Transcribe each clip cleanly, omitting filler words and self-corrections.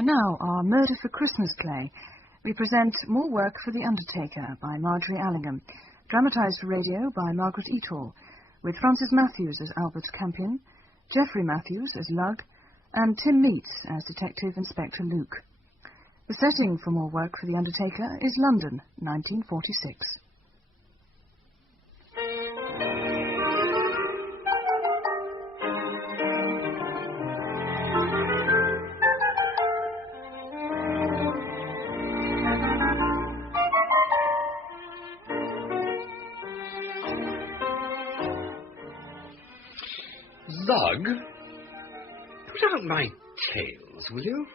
And now, our Murder for Christmas play. We present More Work for the Undertaker by Margery Allingham, dramatised for radio by Margaret Eatall, with Francis Matthews as Albert Campion, Geoffrey Matthews as Lug, and Tim Meats as Detective Inspector Luke. The setting for More Work for the Undertaker is London, 1946. Lug, put out my tails, will you?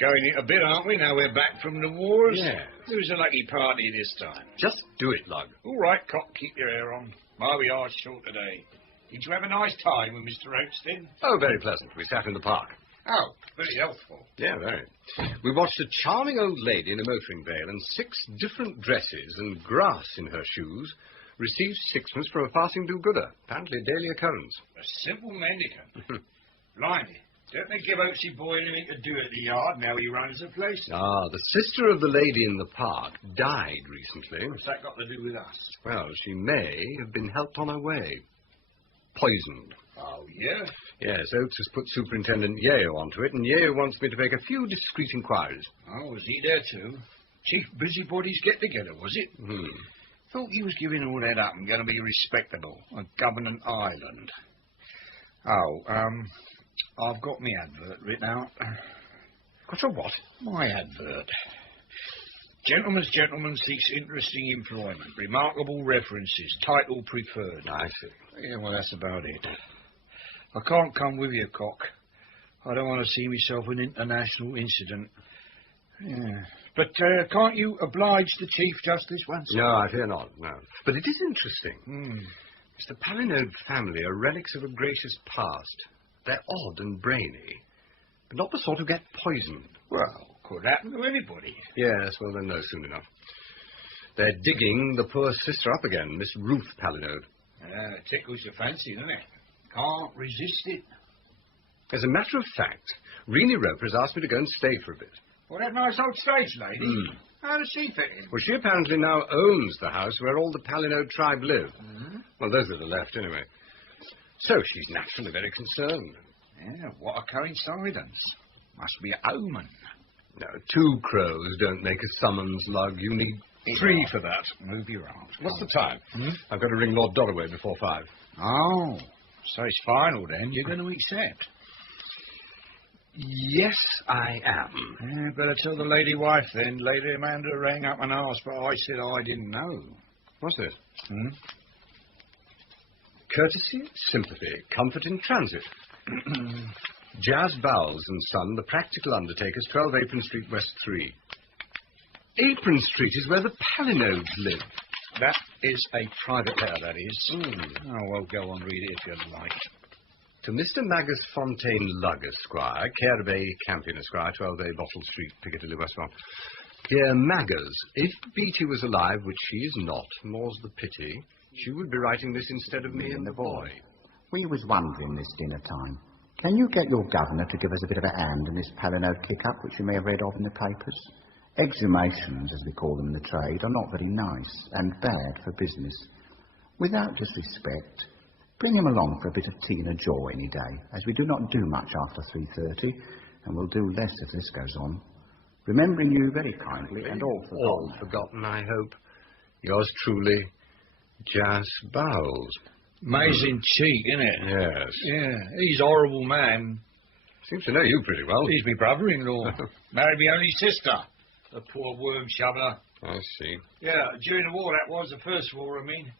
Going it a bit, aren't we, now we're back from the wars? Yes. Who's the lucky party this time? Just do it, Lug. All right, Cock, keep your hair on. My, we are short today. Did you have a nice time with Mr. Oakston? Oh, very pleasant. We sat in the park. Oh, very healthful. Yeah, very. We watched a charming old lady in a motoring veil and 6 different dresses and grass in her shoes received 6pence from a passing do-gooder. Apparently a daily occurrence. A simple mendicant. Blimey. Don't they give Oaksy boy anything to do at the yard now he runs the place? Ah, the sister of the lady in the park died recently. What's that got to do with us? Well, she may have been helped on her way. Poisoned. Oh, yeah? Yes, Oates has put Superintendent Yeo onto it, and Yeo wants me to make a few discreet inquiries. Oh, was he there too? Chief Busybodies get-together, was it? Thought he was giving all that up and going to be respectable on Government Island. Oh, I've got my advert written out. Got your what? My advert. Gentleman's gentleman seeks interesting employment. Remarkable references. Title preferred. I see. Yeah, well, that's about it. I can't come with you, Cock. I don't want to see myself an international incident. Yeah. But can't you oblige the Chief Justice once? No, I fear not, no. But it is interesting. Mr. Palinode family are relics of a gracious past. They're odd and brainy, but not the sort who get poisoned. Well, could happen to anybody. Yes, well, they'll know soon enough. They're digging the poor sister up again, Miss Ruth Palinode. It tickles your fancy, doesn't it? Can't resist it. As a matter of fact, Renee Roper has asked me to go and stay for a bit. Well, that nice old stage lady. How does she fit in? Well, she apparently now owns the house where all the Palinode tribe live. Well, those that are left, anyway. So she's naturally very concerned. Yeah, what a coincidence. Must be an omen. No, 2 crows don't make a summons, Lug. You need 3 for that. Move your arms. What's the time? I've got to ring Lord Dolloway before 5. Oh, so it's final then. You're going to accept? Yes, I am. Yeah, better tell the lady wife then. Lady Amanda rang up and asked, but I said I didn't know. What's this? Courtesy, sympathy, comfort in transit. Jazz Bowles and Son, the Practical Undertakers, 12 Apron Street, West 3. Apron Street is where the Palinodes live. That is a private letter, that is. Oh, well, go on, read it if you like. To Mr. Magus Fontaine Lug, Esquire, care of A. Campion, Esquire, 12A Bottle Street, Piccadilly, Westmont. Dear Magus, if Beatty was alive, which she is not, more's the pity, she would be writing this instead of me and the boy. We was wondering this dinner time. Can you get your governor to give us a bit of a hand in this Palinode kick-up, which you may have read of in the papers? Exhumations, as we call them in the trade, are not very nice and bad for business. Without disrespect, bring him along for a bit of tea and a jaw any day, as we do not do much after 3:30, and will do less if this goes on. Remembering you very kindly and all forgotten, I hope. Yours truly, Jas Bowles. Amazing cheek, isn't it? Yes. Yeah, he's a horrible man. Seems to know you pretty well. He's my brother-in-law. Married my only sister. The poor worm shoveler. I see. Yeah, during the war, that was the first war, I mean.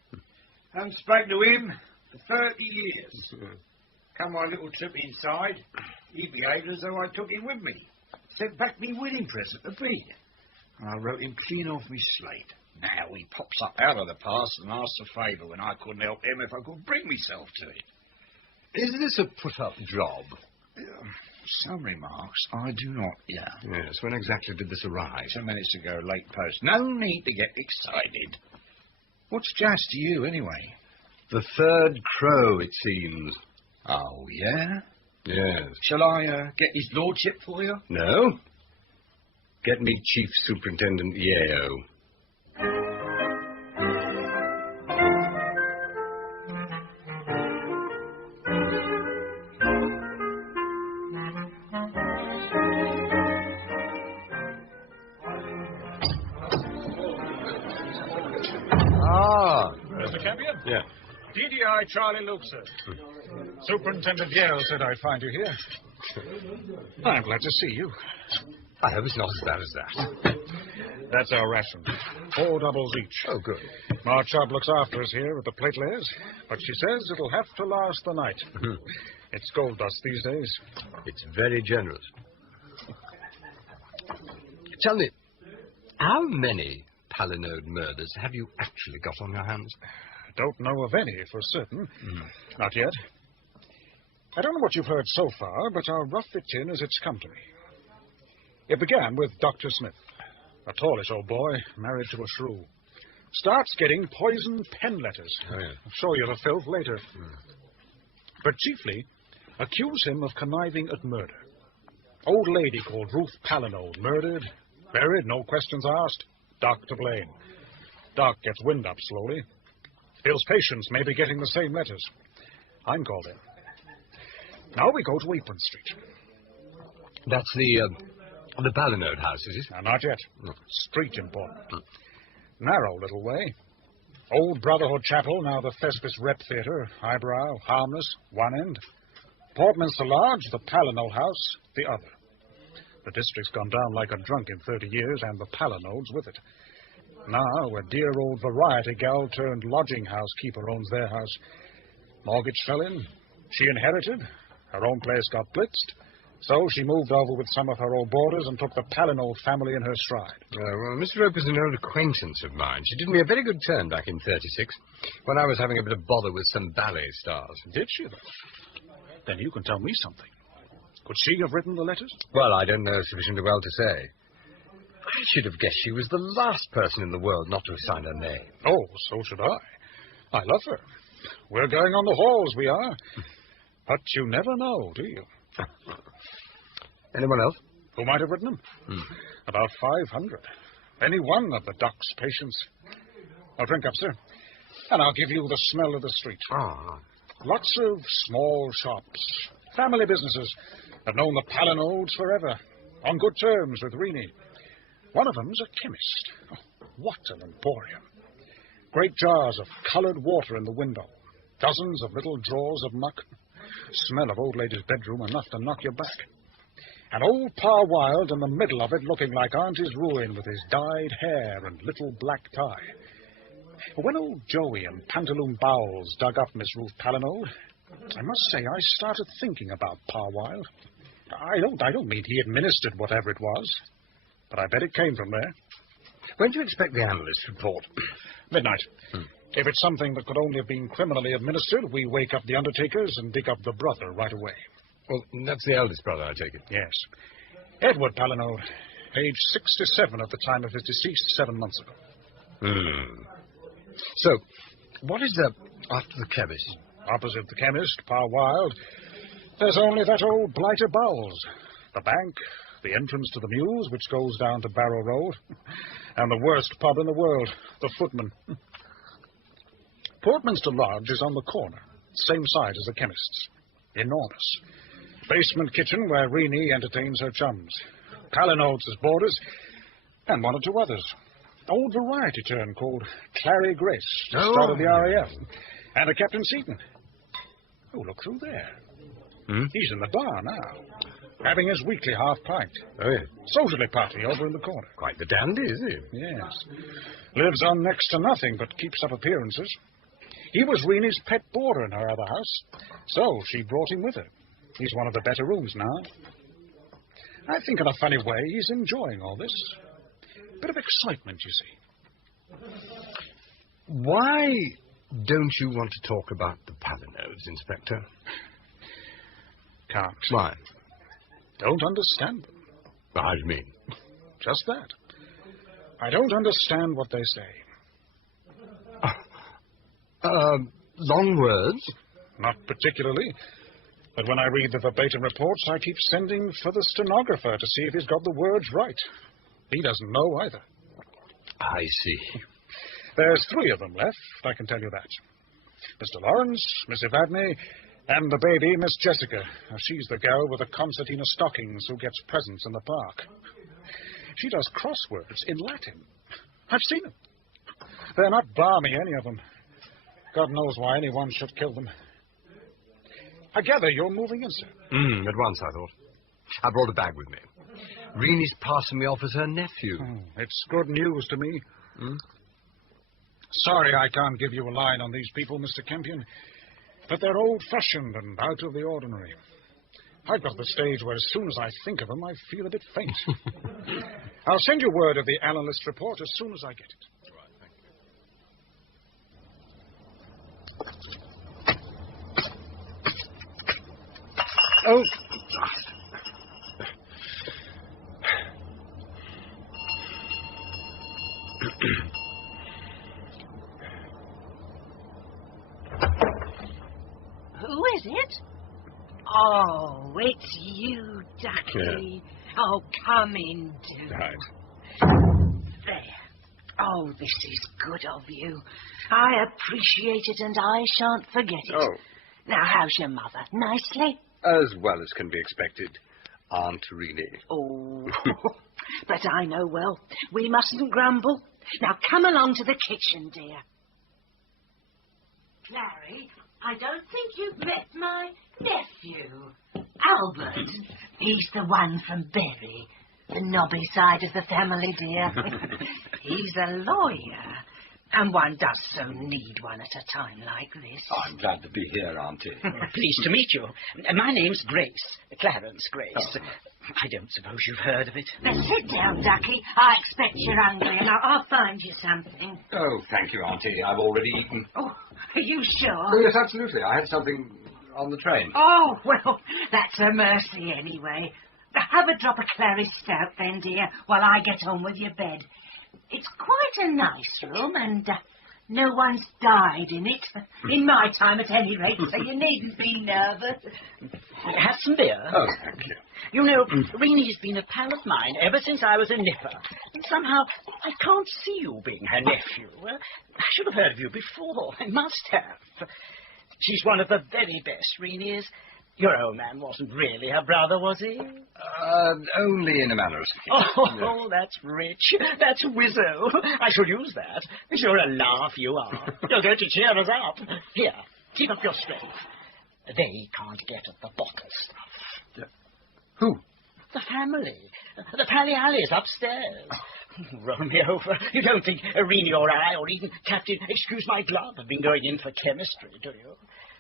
Haven't spoken to him for 30 years. Come on a little trip inside. He behaved as though I took him with me. Sent back me wedding present to be. And I wrote him clean off me slate. Now he pops up out of the past and asks a favour when I couldn't help him if I could bring myself to it. Is this a put-up job? Some remarks I do not, yeah. Yes, when exactly did this arrive? 10 minutes ago, late post. No need to get excited. What's Jas to you, anyway? The 3rd crow, it seems. Oh, yeah? Yes. Shall I get his lordship for you? No. Get me Chief Superintendent Yeo. Mr. Campion? Yeah. DDI Charlie Luke, sir. Superintendent Yale said I'd find you here. I'm glad to see you. I hope it's not as bad as that. That's our ration. 4 doubles each. Oh, good. Ma Chubb looks after us here at the plate layers, but she says it'll have to last the night. It's gold dust these days. It's very generous. Tell me, how many Palinode murders have you actually got on your hands? Don't know of any for certain. Not yet. I don't know what you've heard so far, but I'll rough it in as it's come to me. It began with Dr. Smith, a tallish old boy married to a shrew. Starts getting poisoned pen letters. Oh, yeah. I'll show you the filth later. But chiefly, accuse him of conniving at murder. Old lady called Ruth Palinode, murdered, buried, no questions asked. Doc to blame. Doc gets wind up slowly. Feels patients may be getting the same letters. I'm called in. Now we go to Apron Street. That's the Palinode house, is it? Not yet. Street important. Narrow little way. Old Brotherhood Chapel, now the Thespis Rep Theatre. Highbrow, harmless, one end. Portminster Lodge, the Palinode house, the other. The district's gone down like a drunk in 30 years, and the Palinodes with it. Now, a dear old variety gal turned lodging house keeper owns their house. Mortgage fell in. She inherited. Her own place got blitzed. So she moved over with some of her old boarders and took the Palinode family in her stride. Well, Mr. Rope is an old acquaintance of mine. She did me a very good turn back in 36, when I was having a bit of bother with some ballet stars. Did she, though? Then you can tell me something. Could she have written the letters? Well, I don't know sufficiently well to say. I should have guessed she was the last person in the world not to have signed her name. Oh, so should I. I love her. We're going on the halls, we are. But you never know, do you? Anyone else? Who might have written them? About 500. Any one of the doc's patients. I'll drink up, sir. And I'll give you the smell of the street. Lots of small shops. Family businesses. Have known the Palinodes forever. On good terms with Rennie. One of them's a chemist. Oh, what an emporium. Great jars of coloured water in the window. Dozens of little drawers of muck. Smell of old lady's bedroom enough to knock you back. And old Pa Wilde in the middle of it looking like Auntie's ruin with his dyed hair and little black tie. When old Joey and Pantaloon Bowles dug up Miss Ruth Palinode, I must say I started thinking about Pa Wilde. I don't mean he administered whatever it was, but I bet it came from there. When do you expect the analyst report? Midnight. If it's something that could only have been criminally administered, we wake up the Undertakers and dig up the brother right away. Well, that's the eldest brother, I take it. Yes. Edward Palinode, age 67 at the time of his decease 7 months ago. So, what is after the chemist? Opposite the chemist, Pa Wilde, there's only that old blighter Bowles. The bank, the entrance to the Mews, which goes down to Barrow Road, and the worst pub in the world, the Footman. Portminster Lodge is on the corner, same side as the chemist's. Enormous. Basement kitchen where Rennie entertains her chums. Palinodes as boarders, and one or two others. Old variety turn called Clary Grace, just started the RAF. And a Captain Seaton. Oh, look through there. He's in the bar now, having his weekly half pint. Oh, yeah. Socially party over in the corner. Quite the dandy, isn't he? Yes. Lives on next to nothing, but keeps up appearances. He was Rennie's pet boarder in her other house, so she brought him with her. He's one of the better rooms now. I think in a funny way he's enjoying all this. Bit of excitement, you see. Why don't you want to talk about the Palinodes, Inspector? Can't. Why? Don't understand them. How do you mean? Just that. I don't understand what they say. Long words? Not particularly. But when I read the verbatim reports, I keep sending for the stenographer to see if he's got the words right. He doesn't know either. I see. There's 3 of them left, I can tell you that. Mr. Lawrence, Miss Evadne, and the baby, Miss Jessica. Now, she's the gal with the concertina stockings who gets presents in the park. She does crosswords in Latin. I've seen them. They're not balmy, any of them. God knows why anyone should kill them. I gather you're moving in, sir. At once, I thought. I brought a bag with me. Reenie's passing me off as her nephew. It's good news to me. Sorry I can't give you a line on these people, Mr. Campion, but they're old-fashioned and out of the ordinary. I've got to the stage where as soon as I think of them, I feel a bit faint. I'll send you word of the analyst report as soon as I get it. Right, thank you. Oh. Who is it? Oh, it's you, Ducky. Yeah. Oh, come in, do. Right. There. Oh, this is good of you. I appreciate it, and I shan't forget it. Oh. Now, how's your mother? Nicely? As well as can be expected, Aunt Reenie. Oh, but I know well. We mustn't grumble. Now, come along to the kitchen, dear. Clary, I don't think you've met my nephew, Albert. He's the one from Bury, the knobby side of the family, dear. He's a lawyer, and one does so need one at a time like this. I'm glad to be here, Auntie. Pleased to meet you. My name's Grace, Clarence Grace. Oh. I don't suppose you've heard of it. Now, sit down, Ducky. I expect you're hungry, and I'll find you something. Oh, thank you, Auntie. I've already eaten. Oh, are you sure? Oh, yes, absolutely. I had something on the train. Oh, well, that's a mercy anyway. Have a drop of clary stout then, dear, while I get on with your bed. It's quite a nice room, and no one's died in it. In my time, at any rate, so you needn't be nervous. Have some beer. Oh, thank you. You know, Reenie's been a pal of mine ever since I was a nipper. And somehow, I can't see you being her nephew. I should have heard of you before. I must have. She's one of the very best, Reenie is. Your old man wasn't really her brother, was he? Only in a manner of speaking. Oh, that's rich. That's whizzo. I shall use that. You're a laugh, you are. You're going to cheer us up. Here, keep up your strength. They can't get at the bottle stuff. Who? The family. The Pally-Allies upstairs. Roll me over. You don't think Reenie or I, or even Captain Excuse-My-Glove, have been going in for chemistry, do you?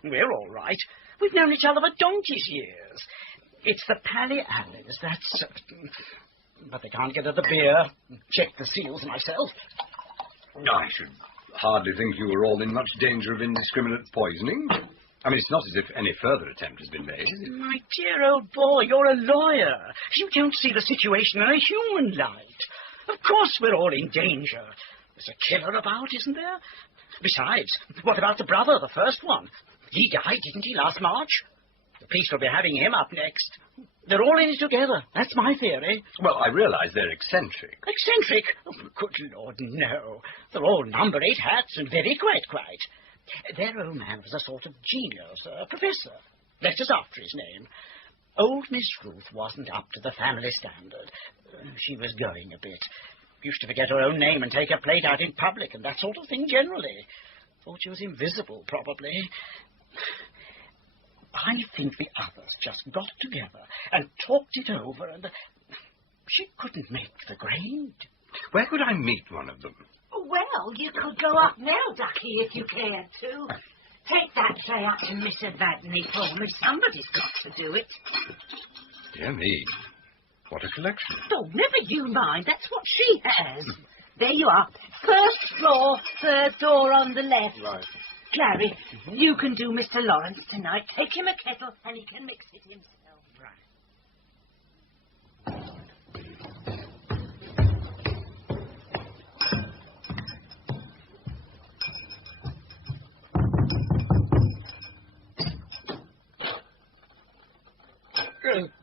We're all right. We've known each other for donkey's years. It's the Pally-Allies, that's certain. But they can't get at the beer. Check the seals myself. I should hardly think you were all in much danger of indiscriminate poisoning. I mean, it's not as if any further attempt has been made. My dear old boy, you're a lawyer. You don't see the situation in a human light. Of course we're all in danger. There's a killer about, isn't there? Besides, what about the brother, the first one? He died, didn't he, last March? The police will be having him up next. They're all in it together. That's my theory. Well, I realize they're eccentric. Eccentric? Oh, good Lord, no. They're all number 8 hats and very quite. Their old man was a sort of genius, a professor. Letters after his name. Old Miss Ruth wasn't up to the family standard. She was going a bit. Used to forget her own name and take her plate out in public and that sort of thing generally. Thought she was invisible, probably. I think the others just got together and talked it over, and she couldn't make the grade. Where could I meet one of them? Well, you could go up now, Ducky, if you cared to. Take that tray up to Miss Evadne for me. Somebody's got to do it. Dear me. What a collection. Oh, never you mind. That's what she has. There you are. First floor, third door on the left. Right. Clary, you can do Mr. Lawrence tonight. Take him a kettle and he can mix it himself. Right.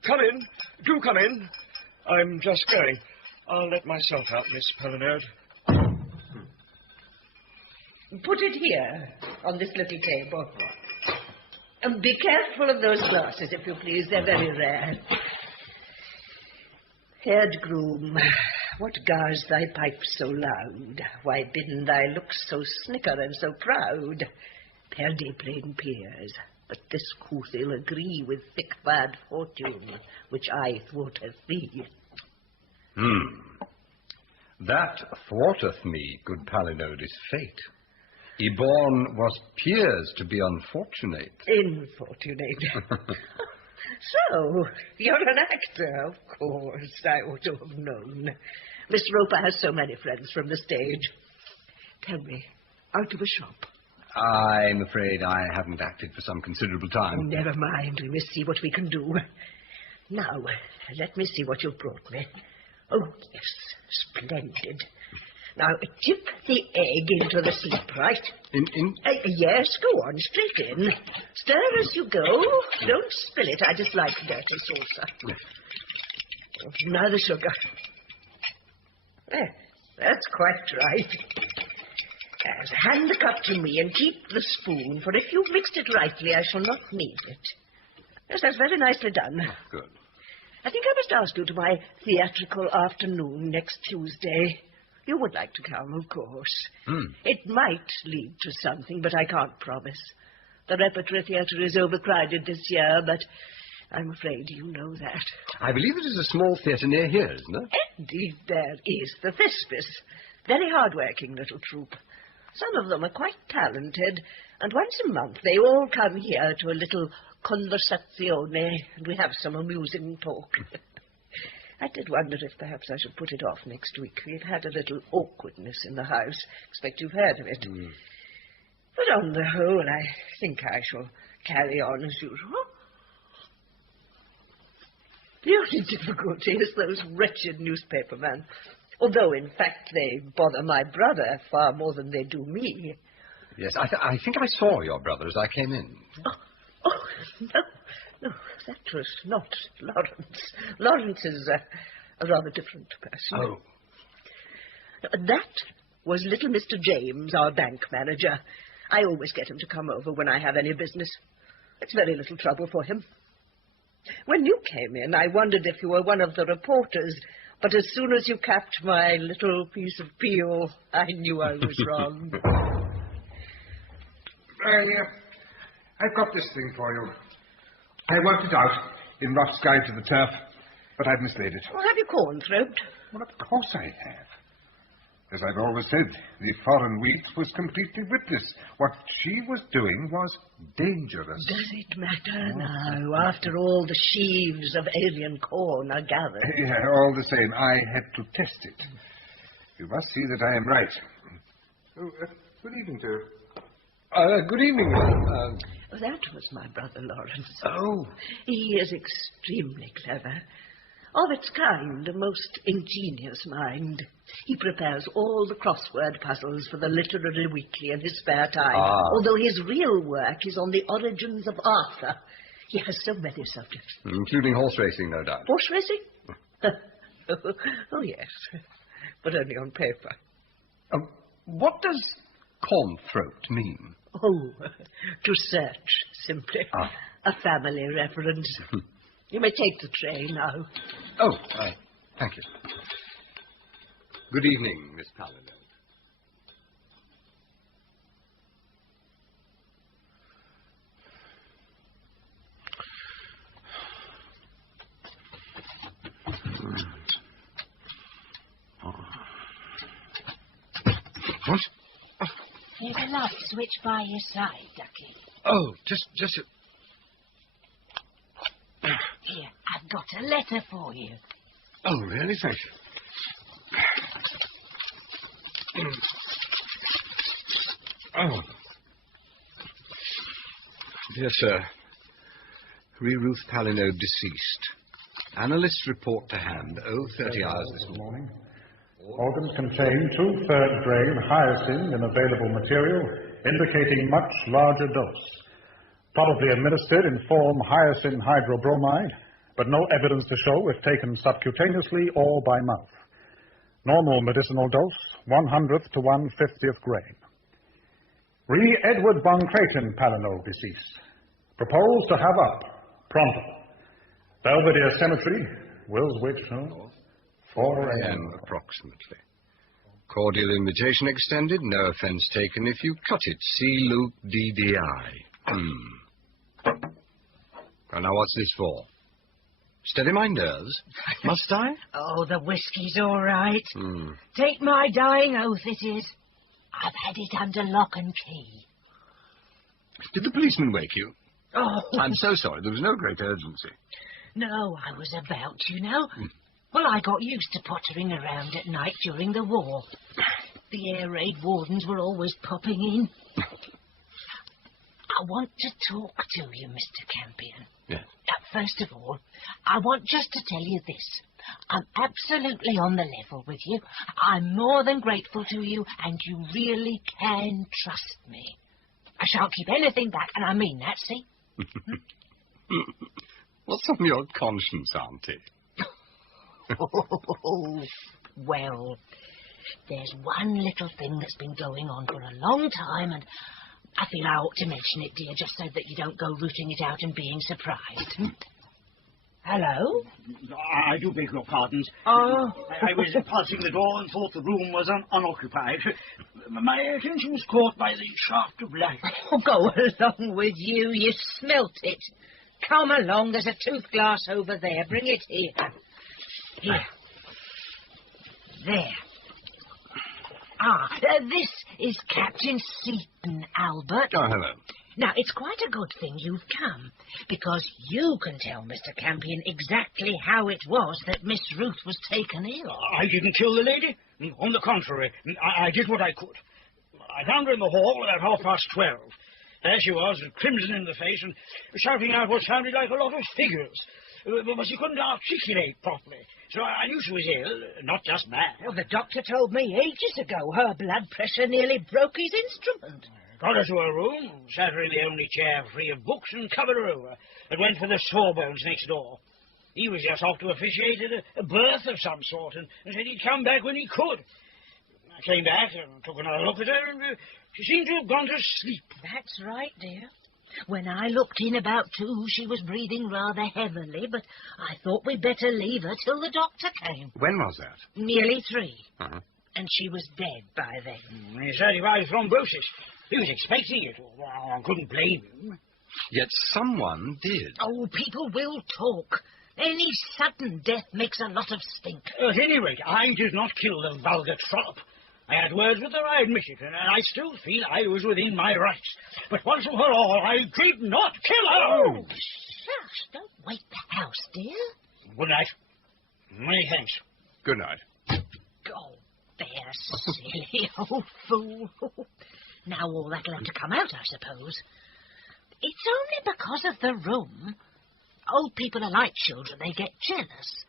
Come in. Do come in. I'm just going. I'll let myself out, Miss Palinode. Put it here, on this little table. And be careful of those glasses, if you please. They're very rare. Haired groom, what gars thy pipe so loud? Why bidden thy looks so snicker and so proud? Perde plain peers, but this couth ill agree with thick bad fortune, which I thwarteth thee. That thwarteth me, good Palinode, is fate. He born was peers to be unfortunate. Infortunate. So, you're an actor, of course. I ought to have known. Miss Roper has so many friends from the stage. Tell me, out of a shop? I'm afraid I haven't acted for some considerable time. Oh, never mind. We must see what we can do. Now, let me see what you've brought me. Oh, yes, splendid. Now, tip the egg into the soup, right? Yes, go on, straight in. Stir as you go. Don't spill it. I dislike dirty saucer. Now the sugar. That's quite right. Yes, hand the cup to me and keep the spoon, for if you've mixed it rightly, I shall not need it. Yes, that's very nicely done. Good. I think I must ask you to my theatrical afternoon next Tuesday. You would like to come, of course. It might lead to something, but I can't promise. The repertory theatre is overcrowded this year, but I'm afraid you know that. I believe it is a small theatre near here, isn't it? Indeed, there is. The Thespis. Very hard-working little troupe. Some of them are quite talented, and once a month they all come here to a little conversazione, and we have some amusing talk. I did wonder if perhaps I should put it off next week. We've had a little awkwardness in the house. Expect you've heard of it. But on the whole, I think I shall carry on as usual. The only difficulty is those wretched newspapermen. Although, in fact, they bother my brother far more than they do me. Yes, I think I saw your brother as I came in. No, that was not Lawrence. Lawrence is a rather different person. Oh. That was little Mr. James, our bank manager. I always get him to come over when I have any business. It's very little trouble for him. When you came in, I wondered if you were one of the reporters, but as soon as you capped my little piece of peel, I knew I was wrong. I've got this thing for you. I worked it out in Rough Guide to the Turf, but I've mislaid it. Well, have you corn-throat? Well, of course I have. As I've always said, the foreign wheat was completely witless. What she was doing was dangerous. Does it matter now, after all the sheaves of alien corn are gathered? Yeah, all the same, I had to test it. You must see that I am right. Good evening, sir. Good evening, madam. That was my brother Lawrence. Oh. He is extremely clever. Of its kind, a most ingenious mind. He prepares all the crossword puzzles for the Literary Weekly in his spare time, although his real work is on the origins of Arthur. He has so many subjects. Including horse racing, no doubt. Horse racing? Oh, yes, but only on paper. What does corn-throat mean? Oh, to search, simply. A family reference. You may take the train now. Oh, thank you. Good evening, Miss Palinode. What? There's a light switch by your side, Ducky. Oh, just Here, I've got a letter for you. Oh, really? Thank you. Oh. Dear sir, Ruth Palinode deceased. Analyst report to hand. 30 hours this morning. Organs contain 2/3 grain hyacinth in available material, indicating much larger dose. Probably administered in form hyacinth hydrobromide, but no evidence to show if taken subcutaneously or by mouth. Normal medicinal dose, 1/100th to 1/50th grain. Re Edward von Creighton, Palinode, deceased. Proposed to have up, pronto. Belvedere Cemetery, Willswich, 4 a.m. approximately. Cordial invitation extended, no offence taken if you cut it. C. Luke, DDI. Well, now what's this for? Steady my nerves. Must I? Oh, the whiskey's all right. Take my dying oath it is. I've had it under lock and key. Did the policeman wake you? Oh. I'm so sorry. There was no great urgency. No, I was about, you know. Well, I got used to pottering around at night during the war. The air raid wardens were always popping in. I want to talk to you, Mr. Campion. Yes. First of all, I want just to tell you this. I'm absolutely on the level with you. I'm more than grateful to you, and you really can trust me. I shan't keep anything back, and I mean that, see? What's on your conscience, Auntie? Well, there's one little thing that's been going on for a long time, and I feel I ought to mention it, dear, just so that you don't go rooting it out and being surprised. Hello? I do beg your pardons. Oh. I was passing the door and thought the room was unoccupied. My attention was caught by the shaft of light. Oh, go along with you. You smelt it. Come along. There's a tooth glass over there. Bring it here. Here. There. This is Captain Seaton, Albert. Oh, hello. Now, it's quite a good thing you've come, because you can tell Mr. Campion exactly how it was that Miss Ruth was taken ill. I didn't kill the lady. On the contrary, I did what I could. I found her in the hall at 12:30. There she was, crimson in the face, and shouting out what sounded like a lot of figures. But she couldn't articulate properly, so I knew she was ill, not just mad. Well, the doctor told me ages ago her blood pressure nearly broke his instrument. Got her to her room, sat her in the only chair free of books, and covered her over, and went for the Sawbones next door. He was just off to officiate at a birth of some sort, and said he'd come back when he could. I came back and took another look at her, and she seemed to have gone to sleep. That's right, dear. When I looked in about 2, she was breathing rather heavily, but I thought we'd better leave her till the doctor came. When was that? Nearly 3. Uh-huh. And she was dead by then. He said he had thrombosis. He was expecting it. Well, I couldn't blame him. Yet someone did. Oh, people will talk. Any sudden death makes a lot of stink. At any rate, I did not kill the vulgar trollop. I had words with her, I admit it, and I still feel I was within my rights. But once and for all, I did not kill her! Oh, shush, don't wake the house, dear. Good night. Many thanks. Good night. Oh, there, silly old fool. Now all that'll have to come out, I suppose. It's only because of the room. Old people are like children, they get jealous.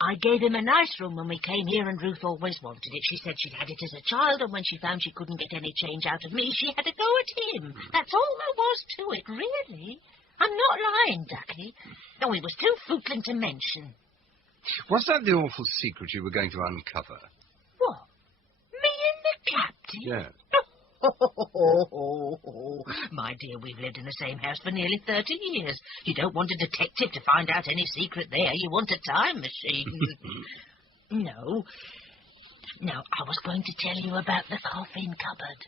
I gave him a nice room when we came here, and Ruth always wanted it. She said she'd had it as a child, and when she found she couldn't get any change out of me, she had to go at him. That's all there was to it, really. I'm not lying, Ducky. No, it was too footling to mention. Was that the awful secret you were going to uncover? What? Me and the captain? Yes. My dear, we've lived in the same house for nearly 30 years. You don't want a detective to find out any secret there. You want a time machine. No. Now, I was going to tell you about the coffin cupboard.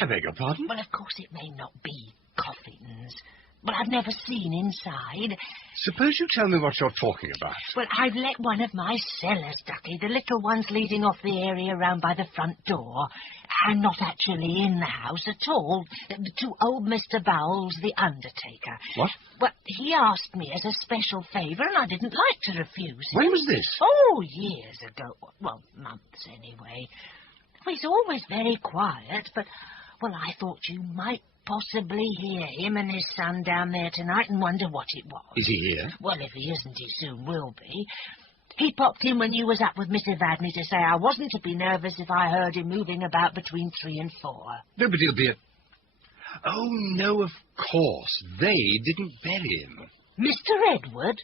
I beg your pardon? Well, of course, it may not be coffins, but I've never seen inside. Suppose you tell me what you're talking about. Well, I've let one of my cellars, Ducky, the little ones leading off the area round by the front door. I'm not actually in the house at all. To old Mr. Bowles, the Undertaker. What? Well, he asked me as a special favour, and I didn't like to refuse him. When was this? Oh, years ago. Well, months anyway. Well, he's always very quiet, but, well, I thought you might possibly hear him and his son down there tonight and wonder what it was. Is he here? Well, if he isn't, he soon will be. He popped in when you was up with Miss Evadne to say I wasn't to be nervous if I heard him moving about between 3 and 4. No, but he'll be at... Oh, no, of course. They didn't bury him. Mr. Edward?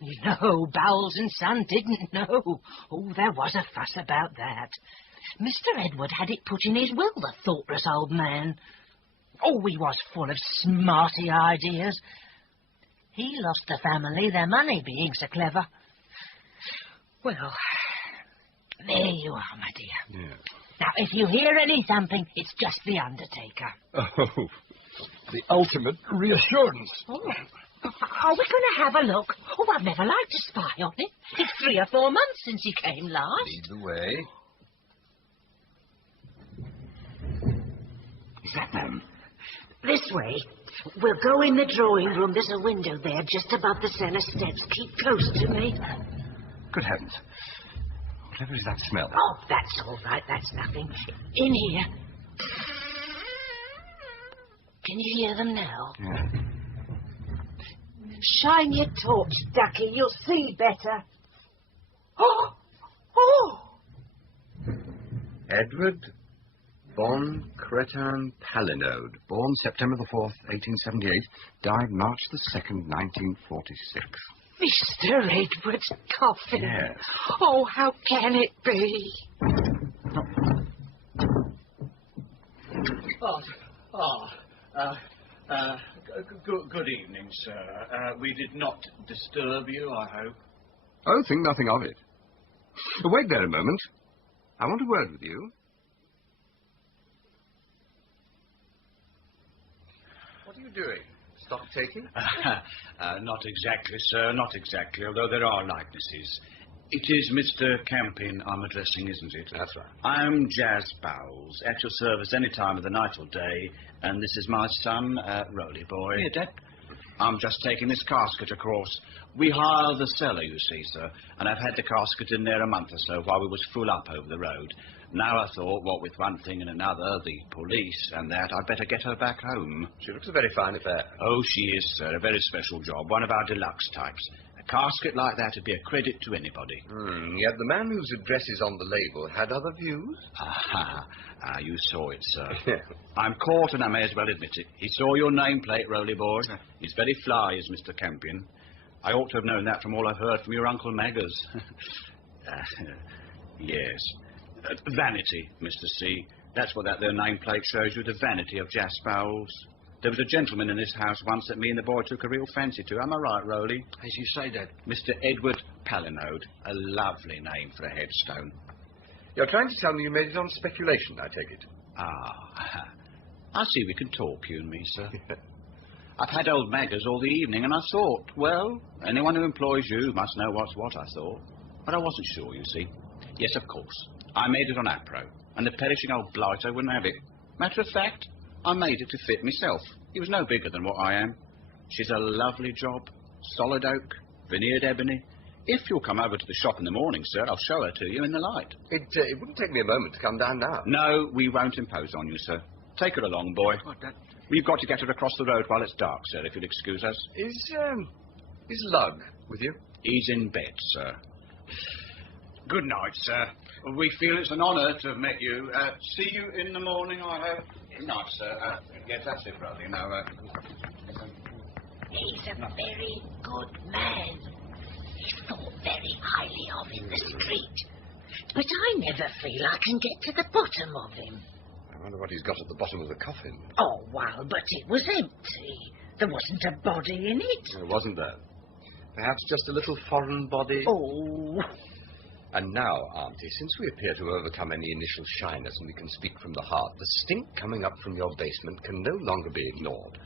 No, Bowles and Son didn't know. Oh, there was a fuss about that. Mr. Edward had it put in his will, the thoughtless old man. Oh, he was full of smarty ideas. He lost the family, their money, being so clever. Well, there you are, my dear. Yeah. Now, if you hear any thumping, it's just the Undertaker. Oh, the ultimate reassurance. Oh. Are we going to have a look? Oh, I've never liked to spy on him. It's 3 or 4 months since he came last. Lead the way. Is that them? This way. We'll go in the drawing room. There's a window there just above the cellar steps. Keep close to me. Good heavens. Whatever is that smell? Oh, that's all right. That's nothing. In here. Can you hear them now? Yeah. Shine your torch, Ducky. You'll see better. Oh! Oh! Edward von Cretin Palinode, born September the 4th, 1878, died March the 2nd, 1946. Mr. Edward's coffin. Yes. Oh, how can it be? Good evening, sir. We did not disturb you, I hope. Oh, think nothing of it. Wait there a moment. I want a word with you. What are you doing? Stock taking? Not exactly, sir, not exactly, although there are likenesses. It is Mr. Campion I'm addressing, isn't it? That's right. I'm Jazz Bowles, at your service any time of the night or day, and this is my son, Roly Boy. Here, Dad. I'm just taking this casket across. We hire the cellar, you see, sir, and I've had the casket in there a month or so while we was full up over the road. Now I thought, what with one thing and another, the police and that, I'd better get her back home. She looks a very fine affair. Oh, she is, sir, a very special job, one of our deluxe types. A casket like that would be a credit to anybody. Yet the man whose address is on the label had other views? You saw it, sir. I'm caught and I may as well admit it. He saw your nameplate, Roly Boy. He's very fly, is Mr. Campion. I ought to have known that from all I've heard from your Uncle Maggers. Yes. Vanity, Mr. C. That's what that there nameplate shows you, the vanity of Jas Bowles. There was a gentleman in this house once that me and the boy took a real fancy to. Am I right, Roly? As you say, Dad. Mr. Edward Palinode. A lovely name for a headstone. You're trying to tell me you made it on speculation, I take it. I see we can talk, you and me, sir. I've had old Maggers all the evening, and I thought, well, anyone who employs you must know what's what, I thought. But I wasn't sure, you see. Yes, of course. I made it on Apron, and the perishing old blighter wouldn't have it. Matter of fact, I made it to fit myself. He was no bigger than what I am. She's a lovely job. Solid oak, veneered ebony. If you'll come over to the shop in the morning, sir, I'll show her to you in the light. It wouldn't take me a moment to come down now. No, we won't impose on you, sir. Take her along, boy. What, Dad? We've got to get her across the road while it's dark, sir, if you'll excuse us. Is Lug with you? He's in bed, sir. Good night, sir. We feel it's an honour to have met you. See you in the morning, I hope. Good night, sir. Yes, that's it, brother. Now, He's a very good man. He's thought very highly of in the street. But I never feel I can get to the bottom of him. I wonder what he's got at the bottom of the coffin. Oh, well, but it was empty. There wasn't a body in it. There wasn't there. Perhaps just a little foreign body. Oh. And now, Auntie, since we appear to have overcome any initial shyness and we can speak from the heart, the stink coming up from your basement can no longer be ignored.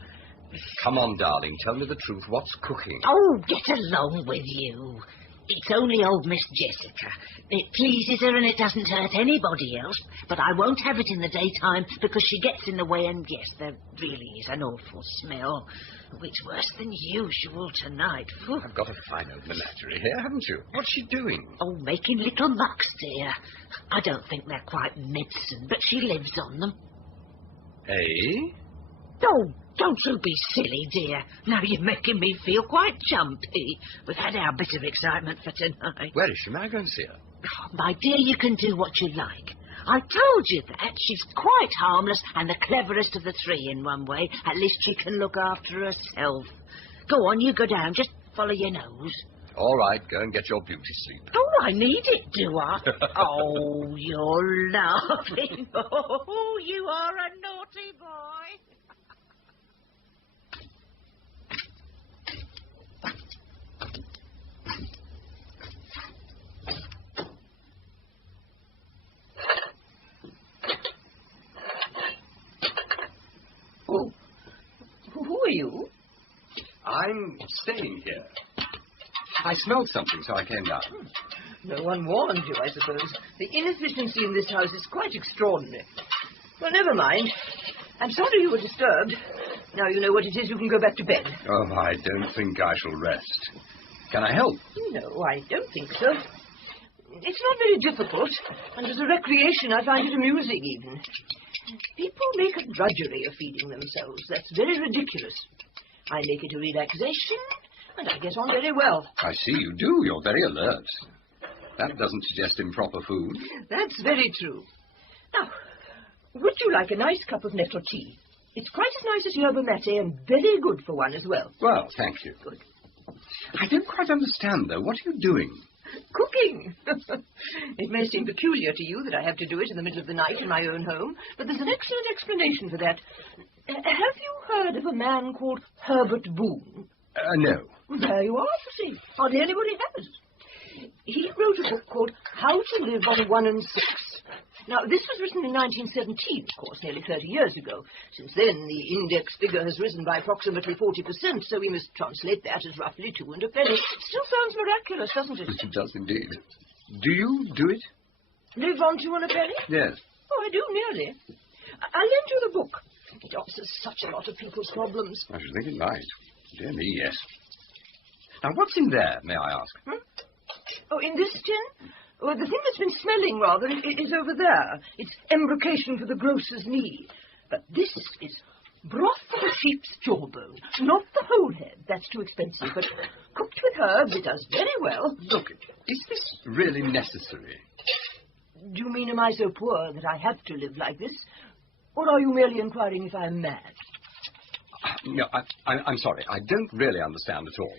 Come on, darling, tell me the truth. What's cooking? Oh, get along with you. It's only old Miss Jessica. It pleases her and it doesn't hurt anybody else, but I won't have it in the daytime because she gets in the way, and yes, there really is an awful smell. It's worse than usual tonight. Phew. I've got a fine old menagerie here, haven't you? What's she doing? Oh, making little mucks, dear. I don't think they're quite medicine, but she lives on them. Eh? Oh, don't you be silly, dear. Now you're making me feel quite jumpy. We've had our bit of excitement for tonight. Where is she? May I go and see her? Oh, my dear, you can do what you like. I told you that. She's quite harmless and the cleverest of the three in one way. At least she can look after herself. Go on, you go down. Just follow your nose. All right, go and get your beauty sleep. Oh, I need it, do I? Oh, you're laughing. Oh, you are a naughty boy. Oh, who are you? I'm staying here. I smelled something, so I came down. No one warned you, I suppose. The inefficiency in this house is quite extraordinary. Well, never mind. I'm sorry you were disturbed. Now you know what it is, you can go back to bed. Oh, I don't think I shall rest. Can I help? No, I don't think so. It's not very difficult, and as a recreation I find it amusing even. People make a drudgery of feeding themselves. That's very ridiculous. I make it a relaxation, and I get on very well. I see you do. You're very alert. That doesn't suggest improper food. That's very true. Now, would you like a nice cup of nettle tea? It's quite as nice as yerba mate and very good for one as well. Well, thank you. Good. I don't quite understand, though. What are you doing? Cooking. It may seem peculiar to you that I have to do it in the middle of the night in my own home, but there's an excellent explanation for that. Have you heard of a man called Herbert Boone? No. Well, there you are, you see. Hardly anybody has. He wrote a book called How to Live on 1 and 6. Now, this was written in 1917, of course, nearly 30 years ago. Since then, the index figure has risen by approximately 40%, so we must translate that as roughly 2 and a penny. It still sounds miraculous, doesn't it? It does indeed. Do you do it? Live on 2 and a penny? Yes. Oh, I do, nearly. I'll lend you the book. It answers such a lot of people's problems. I should think it might. Dear me, yes. Now, what's in there, may I ask? Oh, in this tin? Well, the thing that's been smelling rather is over there. It's embrocation for the grocer's knee. But this is broth of a sheep's jawbone. Not the whole head. That's too expensive. But cooked with herbs, it does very well. Look, is this really necessary? Do you mean am I so poor that I have to live like this? Or are you merely inquiring if I'm mad? No, I'm sorry. I don't really understand at all.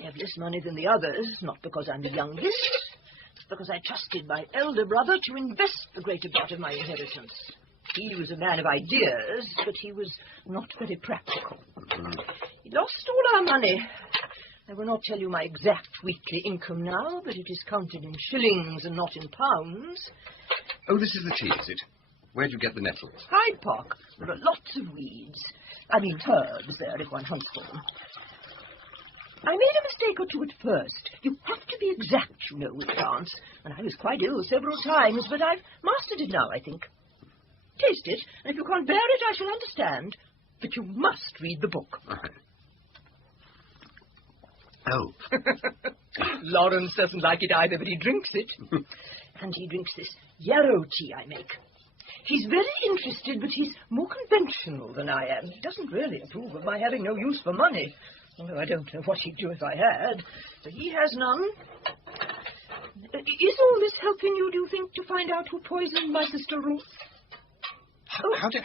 I have less money than the others, not because I'm the youngest. It's because I trusted my elder brother to invest the greater part of my inheritance. He was a man of ideas, but he was not very practical. He lost all our money. I will not tell you my exact weekly income now, but it is counted in shillings and not in pounds. Oh, this is the tea, is it? Where'd you get the nettles? Hyde Park. There are lots of weeds. I mean herbs there, if one hunts for them. I made a mistake or two at first. You have to be exact, you know, with plants. And I was quite ill several times, but I've mastered it now, I think. Taste it, and if you can't bear it, I shall understand. But you must read the book. Oh. Lawrence doesn't like it either, but he drinks it. And he drinks this yarrow tea I make. He's very interested, but he's more conventional than I am. He doesn't really approve of my having no use for money. Although I don't know what he'd do if I had. But he has none. Is all this helping you, do you think, to find out who poisoned my sister Ruth? How did...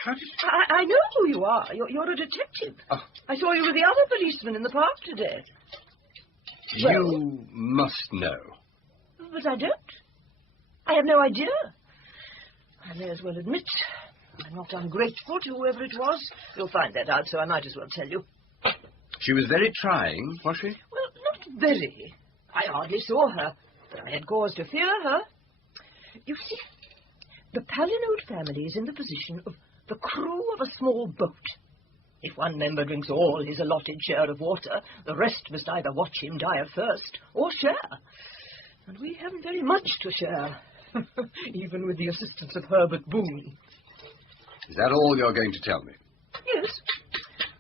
I know who you are. You're a detective. Oh. I saw you with the other policeman in the park today. You must know. But I don't. I have no idea. I may as well admit I'm not ungrateful to whoever it was. You'll find that out, so I might as well tell you. She was very trying, was she? Well, not very. I hardly saw her, but I had cause to fear her. You see, the Palinode family is in the position of the crew of a small boat. If one member drinks all his allotted share of water, the rest must either watch him die of thirst or share. And we haven't very much to share, even with the assistance of Herbert Boone. Is that all you're going to tell me? Yes.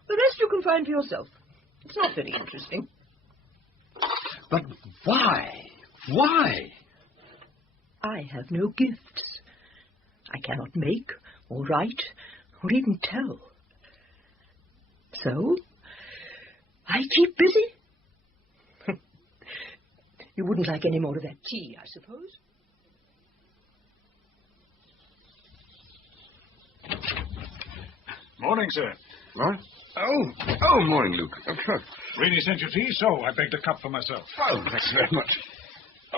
The rest you can find for yourself. It's not very interesting. But why? Why? I have no gifts. I cannot make or write or even tell. So, I keep busy. You wouldn't like any more of that tea, I suppose? Morning, sir. What? Oh, morning, Luke. Really sent you tea, so I begged a cup for myself. Oh, thanks very much.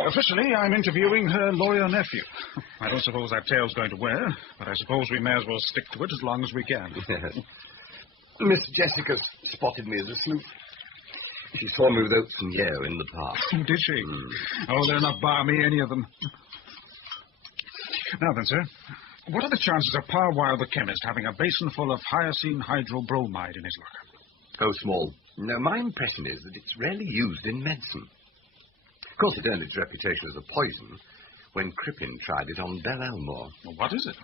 Officially, I'm interviewing her lawyer nephew. I don't suppose that tail's going to wear, but I suppose we may as well stick to it as long as we can. Yes. Miss Jessica spotted me as a sleuth. She saw me with Oates and Yeo in the park. Oh, did she? Oh, they're not balmy, any of them. Now then, sir, what are the chances of Parwile the chemist having a basin full of hyoscine hydrobromide in his locker? Oh, small. No, my impression is that it's rarely used in medicine. Of course, it earned its reputation as a poison when Crippen tried it on Belle Elmore. Well, what is it?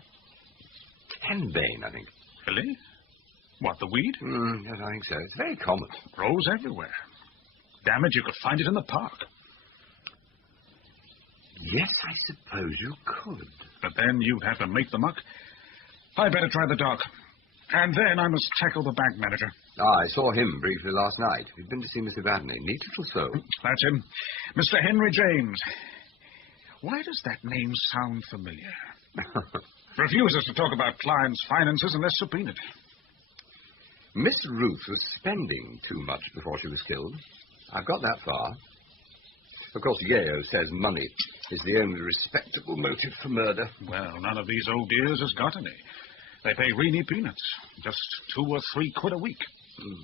Henbane, I think. Really? What, the weed? Yes, I think so. It's very common. It grows everywhere. Damn it, you could find it in the park. Yes, I suppose you could. But then you'd have to make the muck. I'd better try the dock. And then I must tackle the bank manager. I saw him briefly last night. He'd been to see Mr. Vadney. Neat little soul. That's him. Mr. Henry James. Why does that name sound familiar? Refuses to talk about clients' finances unless subpoenaed. Miss Ruth was spending too much before she was killed. I've got that far. Of course, Yeo says money is the only respectable motive for murder. Well, none of these old dears has got any. They pay Reenie peanuts, just 2 or 3 quid a week.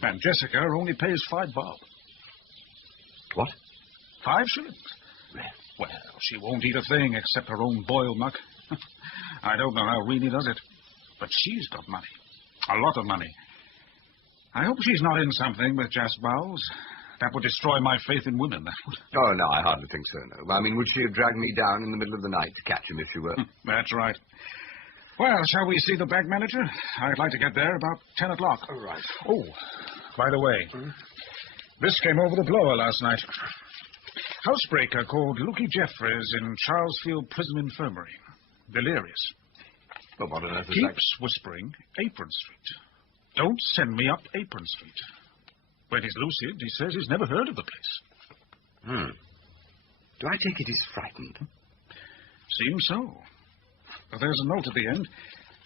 And Jessica only pays 5 bob. What? 5 shillings. Well, she won't eat a thing except her own boiled muck. I don't know how Reenie does it, but she's got money. A lot of money. I hope she's not in something with Jas Bowles. That would destroy my faith in women, that would. Oh, no, I hardly think so, no. I mean, would she have dragged me down in the middle of the night to catch him if she were? That's right. Well, shall we see the bank manager? I'd like to get there about 10 o'clock. All right. Oh, by the way, this came over the blower last night. Housebreaker called Lukey Jeffries in Charlesfield Prison Infirmary. Delirious. Well, what on earth is Keeps whispering Apron Street. Don't send me up Apron Street. When he's lucid, he says he's never heard of the place. Do I take it he's frightened? Seems so. But there's a note at the end.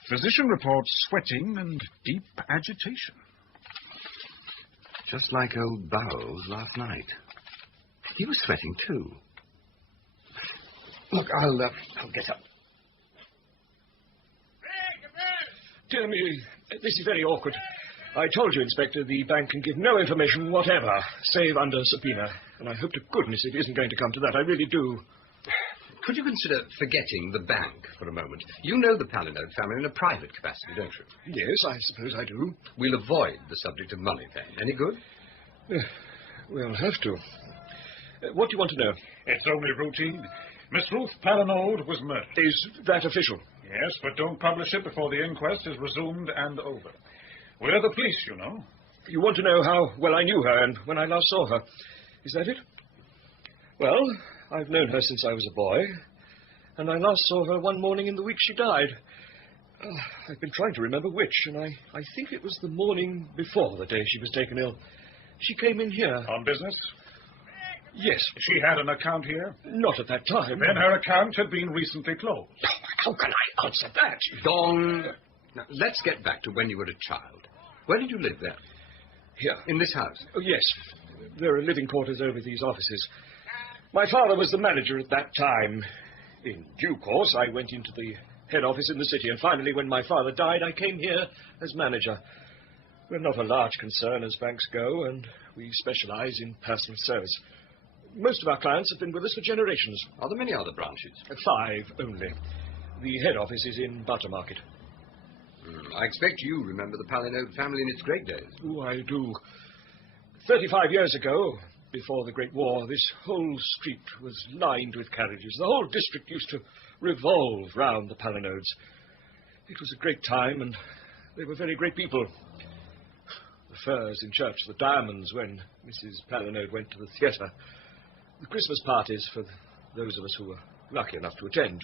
Physician reports sweating and deep agitation. Just like old Bowles last night. He was sweating, too. Look, I'll get up. Dear me, this is very awkward. I told you, Inspector, the bank can give no information whatever, save under subpoena. And I hope to goodness it isn't going to come to that. I really do. Could you consider forgetting the bank for a moment? You know the Palinode family in a private capacity, don't you? Yes, I suppose I do. We'll avoid the subject of money, then. Any good? We'll have to. What do you want to know? It's only routine. Miss Ruth Palinode was murdered. Is that official? Yes, but don't publish it before the inquest is resumed and over. We're the police, you know. You want to know how well I knew her and when I last saw her. Is that it? Well, I've known her since I was a boy, and I last saw her one morning in the week she died. I've been trying to remember which, and I think it was the morning before the day she was taken ill. She came in here. On business? Yes. She had an account here? Not at that time. Then her account had been recently closed. How can I answer that? Gone. Now, let's get back to when you were a child. Where did you live there? Here. In this house? Oh, yes. There are living quarters over these offices. My father was the manager at that time. In due course, I went into the head office in the city, and finally, when my father died, I came here as manager. We're not a large concern as banks go, and we specialize in personal service. Most of our clients have been with us for generations. Are there many other branches? 5 only. The head office is in Buttermarket. I expect you remember the Palinode family in its great days. Oh, I do. 35 years ago, before the Great War, this whole street was lined with carriages. The whole district used to revolve round the Palinodes. It was a great time, and they were very great people. The furs in church, the diamonds when Mrs. Palinode went to the theatre, the Christmas parties for those of us who were lucky enough to attend.